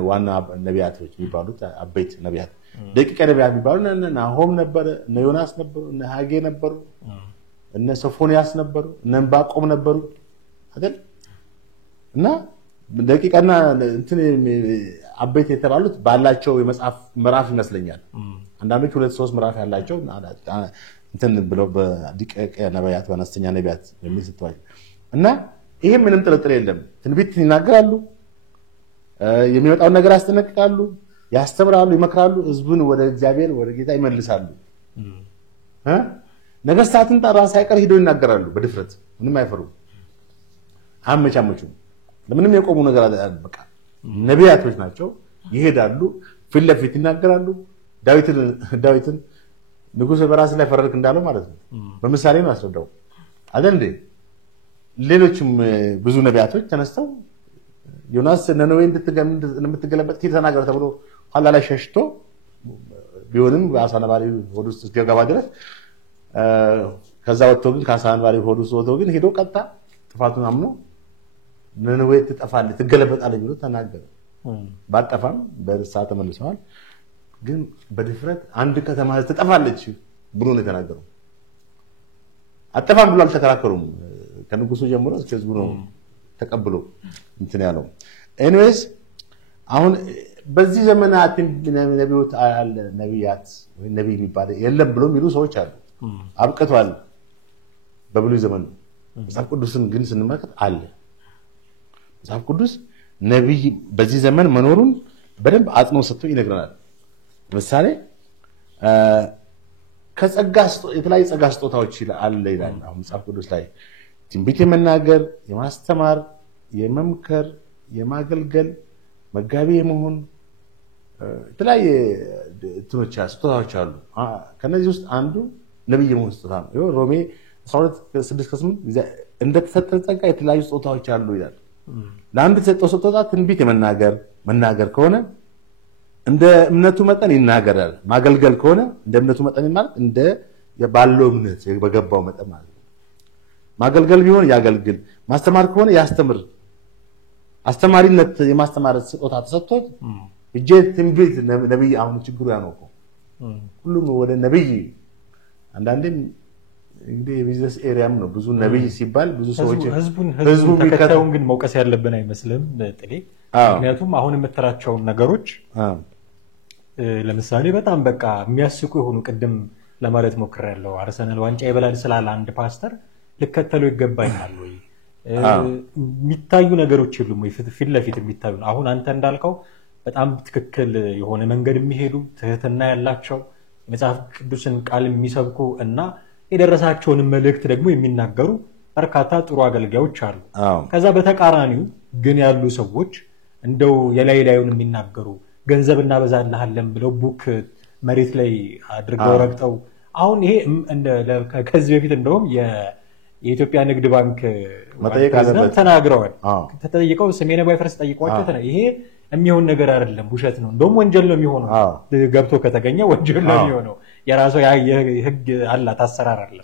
ዋና ነቢያቶች የሚባሉት አበይት ነቢያት። ደቂቀ ነቢያት የሚባሉ እነ ናሆም ነበረ፣ እነ ዮናስ ነበሩ፣ እነ ሐጌ ነበሩ፣ እነ ሶፎንያስ ነበሩ፣ እነ ዕንባቆም ነበሩ አይደል? እና ደቂቀና እንትን አበይት የተባሉት ባላቸው የመጽሐፍ ምዕራፍ ይመስለኛል። አንዳንዶች 2-3 ምዕራፍ ያላቸው እንትን ብለው በደቂቀ ነቢያት በአነስተኛ ነቢያት የሚል ስትዋይ እና ይሄ ምንም ጥርጥር የለም። ትንቢት ይናገራሉ፣ የሚመጣውን ነገር ያስጠነቅቃሉ፣ ያስተምራሉ፣ ይመክራሉ፣ ህዝቡን ወደ እግዚአብሔር ወደ ጌታ ይመልሳሉ። ነገስታትን ጠራ ሳይቀር ሄደው ይናገራሉ በድፍረት ምንም አይፈሩም፣ አያመቻመቹም። ለምንም የቆሙ ነገር በቃ ነቢያቶች ናቸው። ይሄዳሉ፣ ፊት ለፊት ይናገራሉ። ዳዊትን ንጉሥ በራስ ላይ ፈረድክ እንዳለው ማለት ነው። በምሳሌ ነው ያስረዳው አይደል እንዴ? ሌሎችም ብዙ ነቢያቶች ተነስተው ዮናስ ነነዌ እንድትገለበጥ ሂድ ተናገር ተብሎ ኋላ ላይ ሸሽቶ ቢሆንም በአሳ ነባሪ ሆድ ውስጥ እስኪገባ ድረስ ከዛ ወጥቶ ግን ከአሳ ነባሪ ሆድ ውስጥ ወጥቶ ግን ሄዶ ቀጥታ ጥፋቱን አምኖ ነነዌ ትጠፋለች ትገለበጣለች ብሎ ተናገረ። ባጠፋም በርሳ ተመልሰዋል። ግን በድፍረት አንድ ከተማ ትጠፋለች ብሎ ነው የተናገረው። አጠፋም ብሎ አልተከራከሩም። ከንጉሱ ጀምሮ እስከ ህዝቡ ነው ተቀብሎ እንትን ያለው። ኤኒዌይስ አሁን በዚህ ዘመን ነቢያት አለ ነቢያት ወይ ነብይ የሚባል የለም ብሎ የሚሉ ሰዎች አሉ። አብቅቷል በብሉይ ዘመን። መጽሐፍ ቅዱስን ግን ስንመለከት አለ። መጽሐፍ ቅዱስ ነብይ በዚህ ዘመን መኖሩን በደንብ አጽንኦ ሰጥቶ ይነግረናል። ለምሳሌ ከጸጋ የተለያዩ ጸጋ ስጦታዎች አለ ይላል አሁን መጽሐፍ ቅዱስ ላይ ትንቢት የመናገር፣ የማስተማር፣ የመምከር፣ የማገልገል፣ መጋቢ የመሆን የተለያየ ስጦታዎች አሉ። ከነዚህ ውስጥ አንዱ ነብይ የመሆን ስጦታ ነው። ይኸው ሮሜ 12:6-8 እንደተሰጠን ጸጋ የተለያዩ ስጦታዎች አሉ ይላል። ለአንድ የተሰጠው ስጦታ ትንቢት መናገር ከሆነ እንደ እምነቱ መጠን ይናገራል። ማገልገል ከሆነ እንደ እምነቱ መጠን ማለት እንደ ባለው እምነት በገባው መጠን ማለት ነው። ማገልገል ቢሆን ያገልግል፣ ማስተማር ከሆነ ያስተምር። አስተማሪነት የማስተማር ስጦታ ተሰጥቶት እጄ ትንቢት ነብይ አሁን ችግሩ ያ ነው እኮ ሁሉም ወደ ነብይ አንዳንዴም እንግዲህ የቢዝነስ ኤሪያም ነው ብዙ ነብይ ሲባል ብዙ ሰዎች ህዝቡ ተከታዩን ግን መውቀስ ያለብን አይመስልም ጥሌ። ምክንያቱም አሁን የምትራቸው ነገሮች ለምሳሌ በጣም በቃ የሚያስቁ የሆኑ ቅድም ለማለት ሞክሬያለሁ። አርሰናል ዋንጫ ይበላል ስላለ አንድ ፓስተር ልከተሉ ይገባኛል ወይ? የሚታዩ ነገሮች የሉም ወይ? ፊት ለፊት የሚታዩ አሁን አንተ እንዳልከው በጣም ትክክል የሆነ መንገድ የሚሄዱ ትህትና ያላቸው መጽሐፍ ቅዱስን ቃል የሚሰብኩ እና የደረሳቸውን መልእክት ደግሞ የሚናገሩ በርካታ ጥሩ አገልጋዮች አሉ። ከዛ በተቃራኒው ግን ያሉ ሰዎች እንደው የላይላዩን የሚናገሩ ገንዘብ እናበዛልሃለን ብለው ቡክ መሬት ላይ አድርገው ረግጠው አሁን ይሄ ከዚህ በፊት እንደውም የኢትዮጵያ ንግድ ባንክ ተናግረዋል። ተጠይቀው ሰሜነ ባይፈርስ ጠይቋቸው ይሄ የሚሆን ነገር አይደለም ውሸት ነው እንደውም ወንጀል ነው የሚሆነው ገብቶ ከተገኘ ወንጀል ነው የሚሆነው የራሱ የህግ አላት አሰራር አለ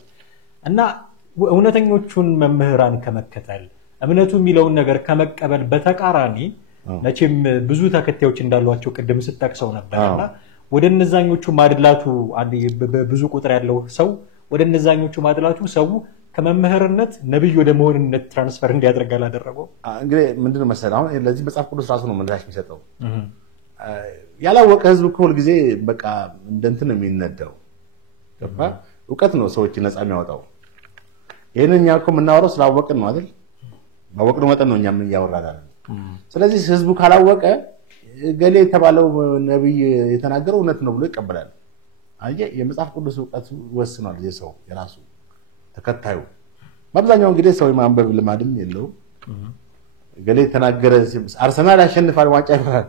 እና እውነተኞቹን መምህራን ከመከተል እምነቱ የሚለውን ነገር ከመቀበል በተቃራኒ መቼም ብዙ ተከታዮች እንዳሏቸው ቅድም ስትጠቅሰው ነበርና ወደ እነዛኞቹ ማድላቱ ብዙ ቁጥር ያለው ሰው ወደ እነዛኞቹ ማድላቱ ሰው ከመምህርነት ነብይ ወደ መሆንነት ትራንስፈር እንዲያደርጋል አደረገው። እንግዲህ ምንድነው መሰለህ አሁን ለዚህ መጽሐፍ ቅዱስ ራሱ ነው ምላሽ የሚሰጠው። ያላወቀ ህዝብ ሁሉ ጊዜ በቃ እንደንትን ነው የሚነዳው። ገባ? ዕውቀት ነው ሰዎች ነፃ የሚያወጣው። ይሄንኛ እኮ የምናወራው ስላወቅን ነው አይደል? ባወቅነው መጠን ነው እኛም እያወራን። ስለዚህ ህዝቡ ካላወቀ ገሌ የተባለው ነብይ የተናገረው እውነት ነው ብሎ ይቀበላል። አየህ የመጽሐፍ ቅዱስ ዕውቀት ወስኗል የሰው የራሱ ተከታዩ። በአብዛኛው እንግዲህ ሰው የማንበብ ልማድም የለው። ገሌ ተናገረ አርሰናል ያሸንፋል ዋንጫ ይበላል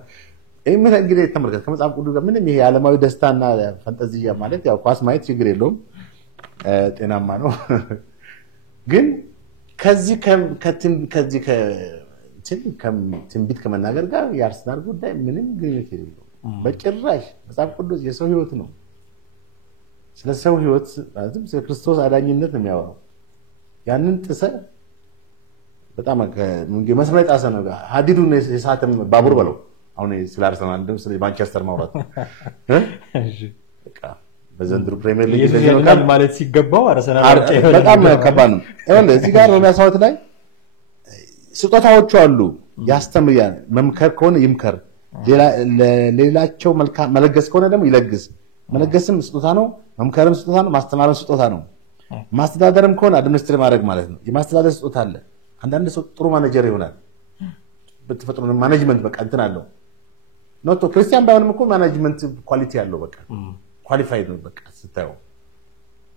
ምን እንግዲህ ተመልከት ከመጽሐፍ ቅዱስ ጋር ምንም ይሄ ዓለማዊ ደስታና ፈንጠዚያ ማለት ያው ኳስ ማየት ችግር የለውም ጤናማ ነው። ግን ከዚህ ትንቢት ከመናገር ጋር የአርሰናል ጉዳይ ምንም ግንኙነት የሌለው በጭራሽ። መጽሐፍ ቅዱስ የሰው ህይወት ነው። ስለ ሰው ህይወት ማለት ስለ ክርስቶስ አዳኝነት ነው የሚያወራው። ያንን ጥሰ በጣም መስመር ጣሰ ነው ሀዲዱን የሳተም ባቡር በለው። አሁን ስለ አርሰናል እንደው ስለ ማንቸስተር ማውራት እሺ በቃ በዘንድሮ ፕሪሚየር ሊግ ለጀነራል ማለት ሲገባው አርሰናል በጣም ከባድ ነው። ይኸውልህ እዚህ ጋር ሮሚያ 7 ላይ ስጦታዎቹ አሉ። ያስተምራል። መምከር ከሆነ ይምከር፣ ሌላቸው መልካም መለገስ ከሆነ ደግሞ ይለግስ። መለገስም ስጦታ ነው፣ መምከርም ስጦታ ነው፣ ማስተማርም ስጦታ ነው። ማስተዳደርም ከሆነ አድሚኒስትሬት ማድረግ ማለት ነው። የማስተዳደር ስጦታ አለ። አንዳንድ ሰው ጥሩ ማኔጀር ይሆናል። በተፈጥሮ ማኔጅመንት በቃ እንትን አለው። ኖቶ ክርስቲያን ባይሆንም እኮ ማኔጅመንት ኳሊቲ አለው። በቃ ኳሊፋይድ ነው። በቃ ስታየው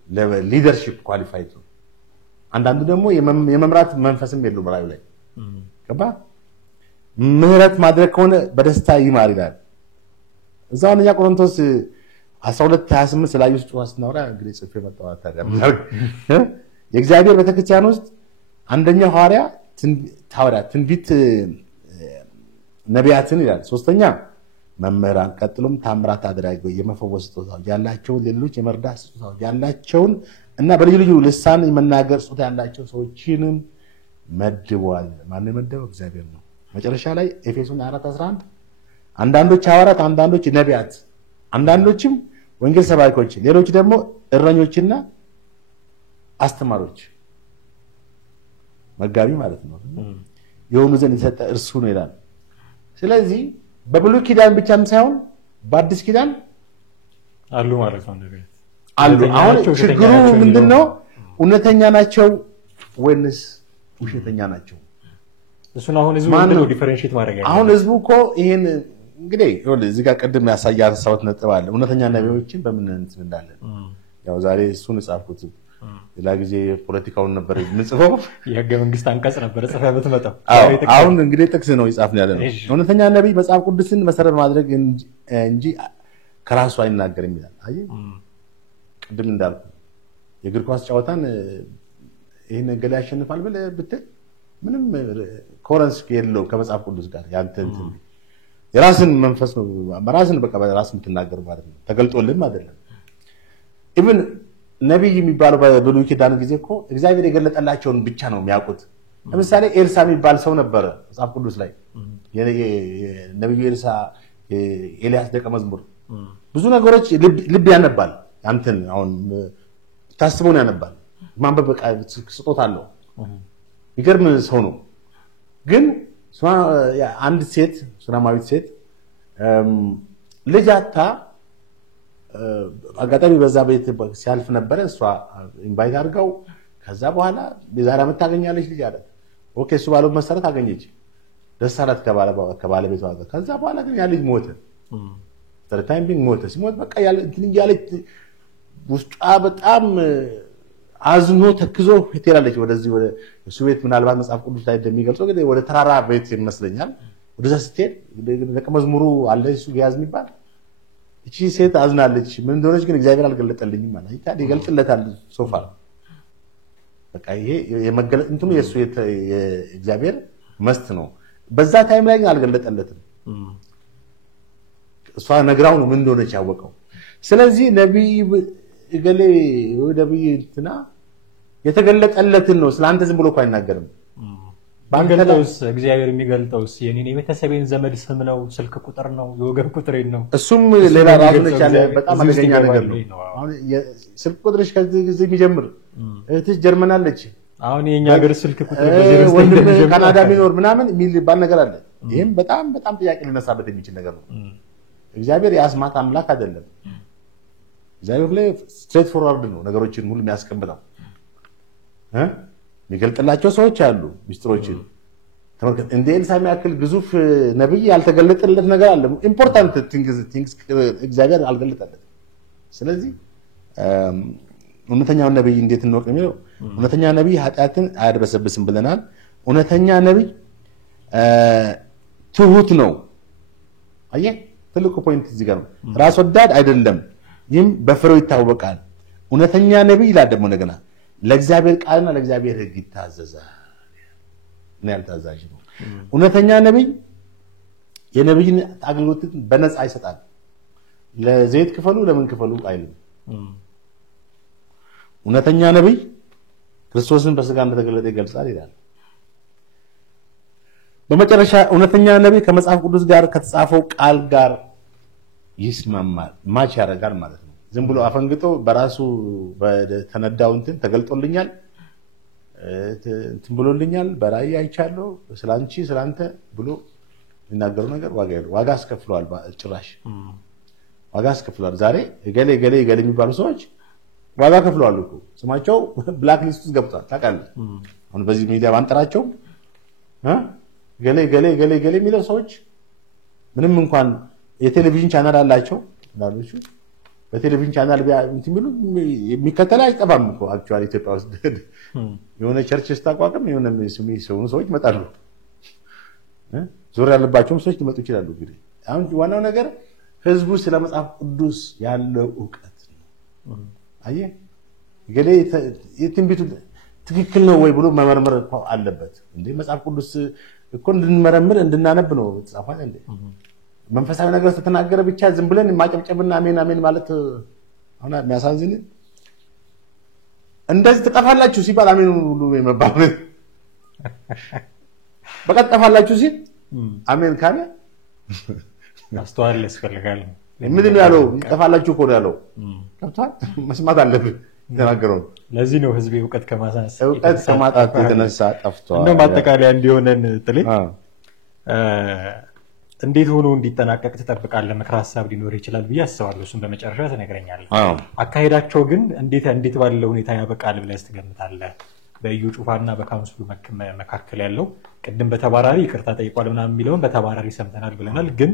ለሊደርሺፕ ኳሊፋይድ ነው። አንዳንዱ ደግሞ የመምራት መንፈስም የለውም ራዩ ላይ ገባ። ምህረት ማድረግ ከሆነ በደስታ ይማር ይላል። እዛው አንደኛ ቆሮንቶስ 12:28 ስላዩ ጩኸት ስናወራ እንግዲህ ጽፌ መጣሁ። ታዲያ የእግዚአብሔር ቤተክርስቲያን ውስጥ አንደኛው ሐዋርያ ትንቢት ነቢያትን ይላል። ሶስተኛ መምህራን፣ ቀጥሎም ታምራት አድራጊዎች፣ የመፈወስ ስጦታዎች ያላቸውን፣ ሌሎች የመርዳት ስጦታዎች ያላቸውን እና በልዩ ልዩ ልሳን የመናገር ስጦታ ያላቸው ሰዎችንም መድቧል። ማን የመደበው? እግዚአብሔር ነው። መጨረሻ ላይ ኤፌሶን 4:11 አንዳንዶች ሐዋርያት፣ አንዳንዶች ነቢያት፣ አንዳንዶችም ወንጌል ሰባኪዎች፣ ሌሎች ደግሞ እረኞችና አስተማሪዎች መጋቢ ማለት ነው የሆኑ ዘንድ የሰጠ እርሱ ነው ይላል። ስለዚህ በብሉይ ኪዳን ብቻም ሳይሆን በአዲስ ኪዳን አሉ ማለት ነው ነቢያት አሉ። አሁን ችግሩ ምንድነው? እውነተኛ ናቸው ወይንስ ውሸተኛ ናቸው? እሱን አሁን ህዝቡ ምንድነው ዲፈረንሺየት ማድረግ ያለው? አሁን ህዝቡ እኮ ይሄን እንግዲህ እዚህ ጋር ቅድም ያሳያሰውት ነጥብ አለ። እውነተኛ ነቢያዎችን በምን እንትን እንዳለን ያው ዛሬ እሱን ጻፍኩት። ሌላ ጊዜ ፖለቲካውን ነበር የምጽፈው። የህገ መንግስት አንቀጽ ነበር ጽፈህ ብትመጣው። አሁን እንግዲህ ጥቅስ ነው ይጻፍን ያለ ነው። እውነተኛ ነቢይ መጽሐፍ ቅዱስን መሰረት ማድረግ እንጂ ከራሱ አይናገርም ይላል። አይ ቅድም እንዳልኩ የእግር ኳስ ጨዋታን ይሄን ገላ ያሸንፋል ብትል ምንም ኮረንስ የለውም ከመጽሐፍ ቅዱስ ጋር። ያንተ እንትን የራስን መንፈስ ነው በራስን በቃ በራስ የምትናገር ማለት ነው። ተገልጦልህም አይደለም። ኢቭን ነቢይ የሚባለው በብሉይ ኪዳን ጊዜ እኮ እግዚአብሔር የገለጠላቸውን ብቻ ነው የሚያውቁት። ለምሳሌ ኤልሳ የሚባል ሰው ነበረ መጽሐፍ ቅዱስ ላይ ነቢዩ ኤልሳ ኤልያስ ደቀ መዝሙር ብዙ ነገሮች ልብ ያነባል። አንተን አሁን ታስበውን ያነባል። ማንበብ በቃ ስጦታ አለው። ይገርም ሰው ነው። ግን አንድ ሴት ሱናማዊት ሴት ልጅ አታ አጋጣሚ በዛ ቤት ሲያልፍ ነበር። እሷ ኢንቫይት አድርገው ከዛ በኋላ የዛሬ ዓመት ታገኛለች ልጅ አለ። ኦኬ እሱ ባለው መሰረት አገኘች። ደስ አላት ከባለቤቷ ጋር። ከዛ በኋላ ግን ያ ልጅ ሞተ። ታይምቢንግ ሞተ። ሲሞት በቃ ያለ እንትን ያለች ውስጧ በጣም አዝኖ ተክዞ ትሄዳለች ወደዚህ ወደ እሱ ቤት። ምናልባት መጽሐፍ ቅዱስ ላይ እንደሚገልጸው ግን ወደ ተራራ ቤት ይመስለኛል። ወደዛ ስትሄድ ደቀ መዝሙሩ አለ እሱ ያዝ የሚባል እቺ ሴት አዝናለች። ምን እንደሆነች ግን እግዚአብሔር አልገለጠልኝም ማለት አይታ ይገልጥለታል ሶፋ በቃ ይሄ የመገለጥ እንትኑ የሱ የእግዚአብሔር መስት ነው። በዛ ታይም ላይ ግን አልገለጠለትም። እሷ ነግራው ነው ምን እንደሆነች ያወቀው። ስለዚህ ነብይ እገሌ ወይ ነብይ እንትና የተገለጠለትን ነው ስላንተ ዝም ብሎ እኮ አይናገርም። ባንገልጠውስ እግዚአብሔር የሚገልጠውስ የኔ ቤተሰቤን ዘመድ ስም ነው፣ ስልክ ቁጥር ነው፣ የወገን ቁጥሬን ነው። እሱም ሌላ ራሱን የቻለ በጣም አደገኛ ነገር ነው። አሁን ስልክ ቁጥርሽ ከዚህ ጊዜ የሚጀምር እህትሽ ጀርመን አለች። አሁን የኛ ሀገር ስልክ ቁጥር በዚህ ወንድም ካናዳ ቢኖር ምናምን የሚባል ነገር አለ። ይሄም በጣም ጥያቄ ሊነሳበት የሚችል ነገር ነው። እግዚአብሔር የአስማት አምላክ አይደለም። እግዚአብሔር ላይ ስትሬት ፎርዋርድ ነው ነገሮችን ሁሉ የሚያስቀምጠው። የሚገልጥላቸው ሰዎች አሉ ሚስጥሮችን። ተመልከት እንደ ኤልሳ የሚያክል ግዙፍ ነብይ ያልተገለጠለት ነገር አለ። ኢምፖርታንት ቲንግስ እግዚአብሔር አልገለጠለት። ስለዚህ እውነተኛው ነብይ እንዴት እንወቅ የሚለው እውነተኛ ነብይ ኃጢአትን አያድበሰብስም ብለናል። እውነተኛ ነብይ ትሁት ነው። አየህ ትልቁ ፖይንት እዚህ ጋር ነው። ራስ ወዳድ አይደለም። ይህም በፍሬው ይታወቃል። እውነተኛ ነብይ ይላል ደግሞ እንደገና ለእግዚአብሔር ቃልና ለእግዚአብሔር ሕግ ይታዘዛል። ምን ያህል ታዛዥ ነው። እውነተኛ ነብይ የነብይን አገልግሎት በነፃ ይሰጣል። ለዘይት ክፈሉ ለምን ክፈሉ አይልም። እውነተኛ ነብይ ክርስቶስን በስጋ እንደተገለጠ ይገልጻል ይላል። በመጨረሻ እውነተኛ ነብይ ከመጽሐፍ ቅዱስ ጋር ከተጻፈው ቃል ጋር ይስማማል፣ ማች ያደርጋል ማለት ነው። ዝም ብሎ አፈንግጦ በራሱ በተነዳው እንትን ተገልጦልኛል እንትን ብሎልኛል በራእይ አይቻለሁ ስላንቺ ስላንተ ብሎ የሚናገረው ነገር ዋጋ አስከፍሏል። ጭራሽ ዋጋ አስከፍሏል። ዛሬ ገሌ የሚባሉ ሰዎች ዋጋ ከፍለዋል እኮ ስማቸው ብላክ ሊስት ውስጥ ገብቷል። ታውቃለህ አሁን በዚህ ሚዲያ ባንጠራቸው ገሌ የሚለው ሰዎች ምንም እንኳን የቴሌቪዥን ቻናል አላቸው ዳሎቹ በቴሌቪዥን ቻናል እንትን የሚሉ የሚከተል አይጠፋም እኮ አክቹዋሊ ኢትዮጵያ ውስጥ የሆነ ቸርች ስታቋቁም የሆነ ሰዎች ይመጣሉ። ዙር ያለባቸውም ሰዎች ሊመጡ ይችላሉ። እንግዲህ አሁን ዋናው ነገር ህዝቡ ስለ መጽሐፍ ቅዱስ ያለው ዕውቀት ነው። አየህ ገሌ የትንቢቱ ትክክል ነው ወይ ብሎ መመርመር አለበት። እንዴ መጽሐፍ ቅዱስ እኮ እንድንመረምር እንድናነብ ነው ተጻፈው እንዴ መንፈሳዊ ነገር ስትናገረ ብቻ ዝም ብለን ማጨብጨብና አሜን አሜን ማለት አሁን የሚያሳዝን እንደዚህ ተጠፋላችሁ ሲባል አሜን ሁሉ የመባል በቃ ተጠፋላችሁ ሲል አሜን ካለ ማስተዋል ያስፈልጋል ምንድነው ያለው ተጠፋላችሁ እኮ ያለው ከብቷል መስማት አለብን ተናገረው ለዚህ ነው ህዝብ ዕውቀት ከማጣት የተነሳ ጠፍቷል እንደው ማጠቃለያ እንዲሆነን ጥሌ እንዴት ሆኖ እንዲጠናቀቅ ተጠብቃለህ ምክር ሐሳብ ሊኖር ይችላል ብዬ አስባለሁ እሱን በመጨረሻ ተነግረኛለህ አካሄዳቸው ግን እንዴት ባለው ሁኔታ ያበቃል ብለህ ትገምታለህ በዩ ጩፋና በካውንስሉ መካከል ያለው ቅድም በተባራሪ ይቅርታ ጠይቋል ምናምን የሚለውን በተባራሪ ሰምተናል ብለናል ግን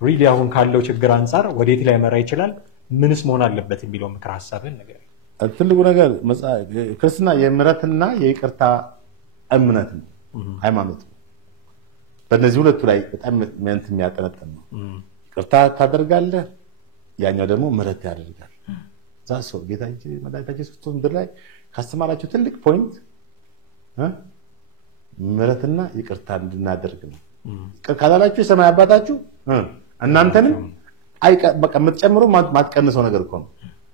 ሪሊ አሁን ካለው ችግር አንፃር ወዴት ላይ መራ ይችላል ምንስ መሆን አለበት የሚለው ምክር ሐሳብን ነገር ትልቁ ነገር ክርስትና የምህረትና የይቅርታ እምነት ነው ሃይማኖት በእነዚህ ሁለቱ ላይ በጣም ምን የሚያጠነጥን ነው ይቅርታ ታደርጋለህ ያኛው ደግሞ ምህረት ያደርጋል ዛሶ ጌታችን መድኃኒታችን ኢየሱስ ክርስቶስ ላይ ካስተማራችሁ ትልቅ ፖይንት ምህረትና ይቅርታ እንድናደርግ ነው ይቅር ካላላችሁ የሰማይ አባታችሁ እናንተንም በቃ የምትጨምሩ ማትቀንሰው ነገር እኮ ነው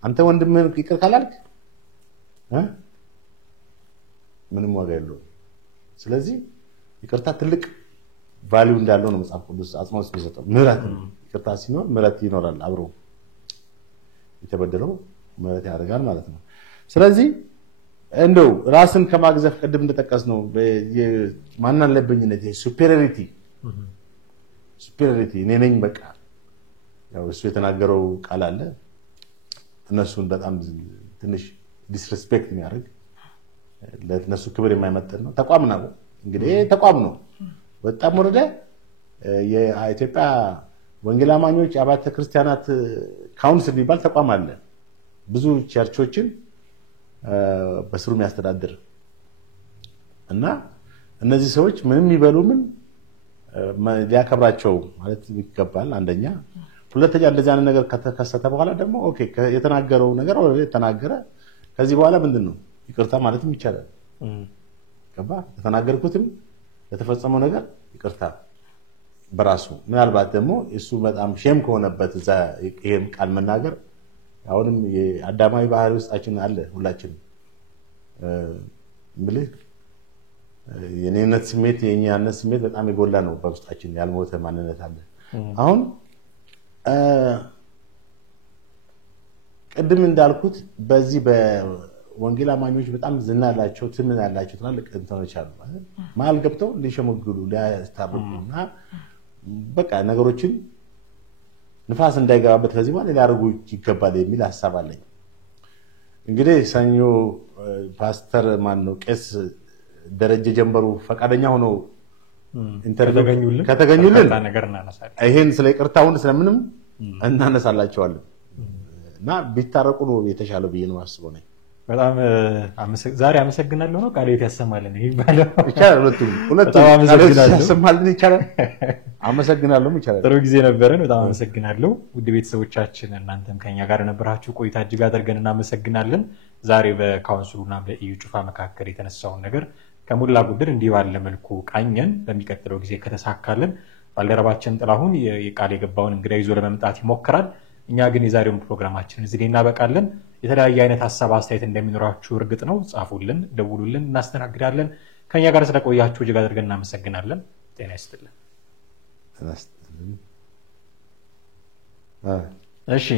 አንተ ወንድምህን ይቅር ካላልክ ምንም ዋጋ የለውም ስለዚህ ይቅርታ ትልቅ ቫልዩ እንዳለው ነው መጽሐፍ ቅዱስ አጽንኦት የሚሰጠው ምህረት ይቅርታ ሲኖር ምህረት ይኖራል አብሮ የተበደለው ምህረት ያደርጋል ማለት ነው ስለዚህ እንደው ራስን ከማግዘፍ ቀድም እንደተጠቀስነው ማን አለብኝነት ሱፔሪዮሪቲ እኔ ነኝ በቃ ያው እሱ የተናገረው ቃል አለ እነሱን በጣም ትንሽ ዲስሪስፔክት የሚያደርግ ለነሱ ክብር የማይመጥን ነው ተቋም ነው እንግዲህ ተቋም ነው በጣም ወረደ የኢትዮጵያ ወንጌል አማኞች አብያተ ክርስቲያናት ካውንስል የሚባል ተቋም አለ ብዙ ቸርቾችን በስሩ የሚያስተዳድር እና እነዚህ ሰዎች ምንም ይበሉ ምን ሊያከብራቸው ማለት ይገባል አንደኛ ሁለተኛ እንደዚህ አይነት ነገር ከተከሰተ በኋላ ደግሞ ኦኬ የተናገረው ነገር ወደ ተናገረ ከዚህ በኋላ ምንድነው ይቅርታ ማለትም ይቻላል ገባ የተናገርኩትም ለተፈጸመው ነገር ይቅርታ በራሱ ምናልባት ደግሞ እሱ በጣም ሼም ከሆነበት እዛ ይሄን ቃል መናገር አሁንም የአዳማዊ ባህሪ ውስጣችን አለ ሁላችን ምልህ የኔነት ስሜት የኛነት ስሜት በጣም የጎላ ነው በውስጣችን ያልሞተ ማንነት አለ አሁን ቅድም እንዳልኩት በዚህ በወንጌል አማኞች በጣም ዝና ያላቸው ትምን ያላቸው ትላልቅ እንትኖች አሉ ማለት ማል ገብተው ሊሸመግሉ ሊያስታብቁና በቃ ነገሮችን ንፋስ እንዳይገባበት ከዚህ በኋላ ሊያርጉ ይገባል የሚል ሐሳብ አለኝ እንግዲህ ሰኞ ፓስተር ማን ነው ቄስ ደረጀ ጀንበሩ ፈቃደኛ ሆኖ ኢንተርቪው ከተገኙልን ይሄን ስለ ይቅርታውን ስለምንም እናነሳላቸዋለን እና ቢታረቁ ነው የተሻለው ብዬ ነው አስበው ነኝ በጣም ዛሬ አመሰግናለሁ ነው ቃሌት ያሰማልን ይባላል ይቻላል ሁለቱም ያሰማልን ይቻላል አመሰግናለሁ ይቻላል ጥሩ ጊዜ ነበረን በጣም አመሰግናለሁ ውድ ቤተሰቦቻችን እናንተም ከኛ ጋር ነበራችሁ ቆይታ እጅግ አድርገን እናመሰግናለን ዛሬ በካውንስሉና በኢዩ ጩፋ መካከል የተነሳውን ነገር ከሙላ ጉድር እንዲህ ባለ መልኩ ቃኘን በሚቀጥለው ጊዜ ከተሳካልን ባልደረባችን ጥላሁን የቃል የገባውን እንግዳ ይዞ ለመምጣት ይሞክራል እኛ ግን የዛሬውን ፕሮግራማችንን እዚህ ላይ እናበቃለን የተለያየ አይነት ሐሳብ አስተያየት እንደሚኖራችሁ እርግጥ ነው ጻፉልን ደውሉልን እናስተናግዳለን ከኛ ጋር ስለቆያችሁ እጅግ አድርገን እናመሰግናለን ጤና ይስጥልን እሺ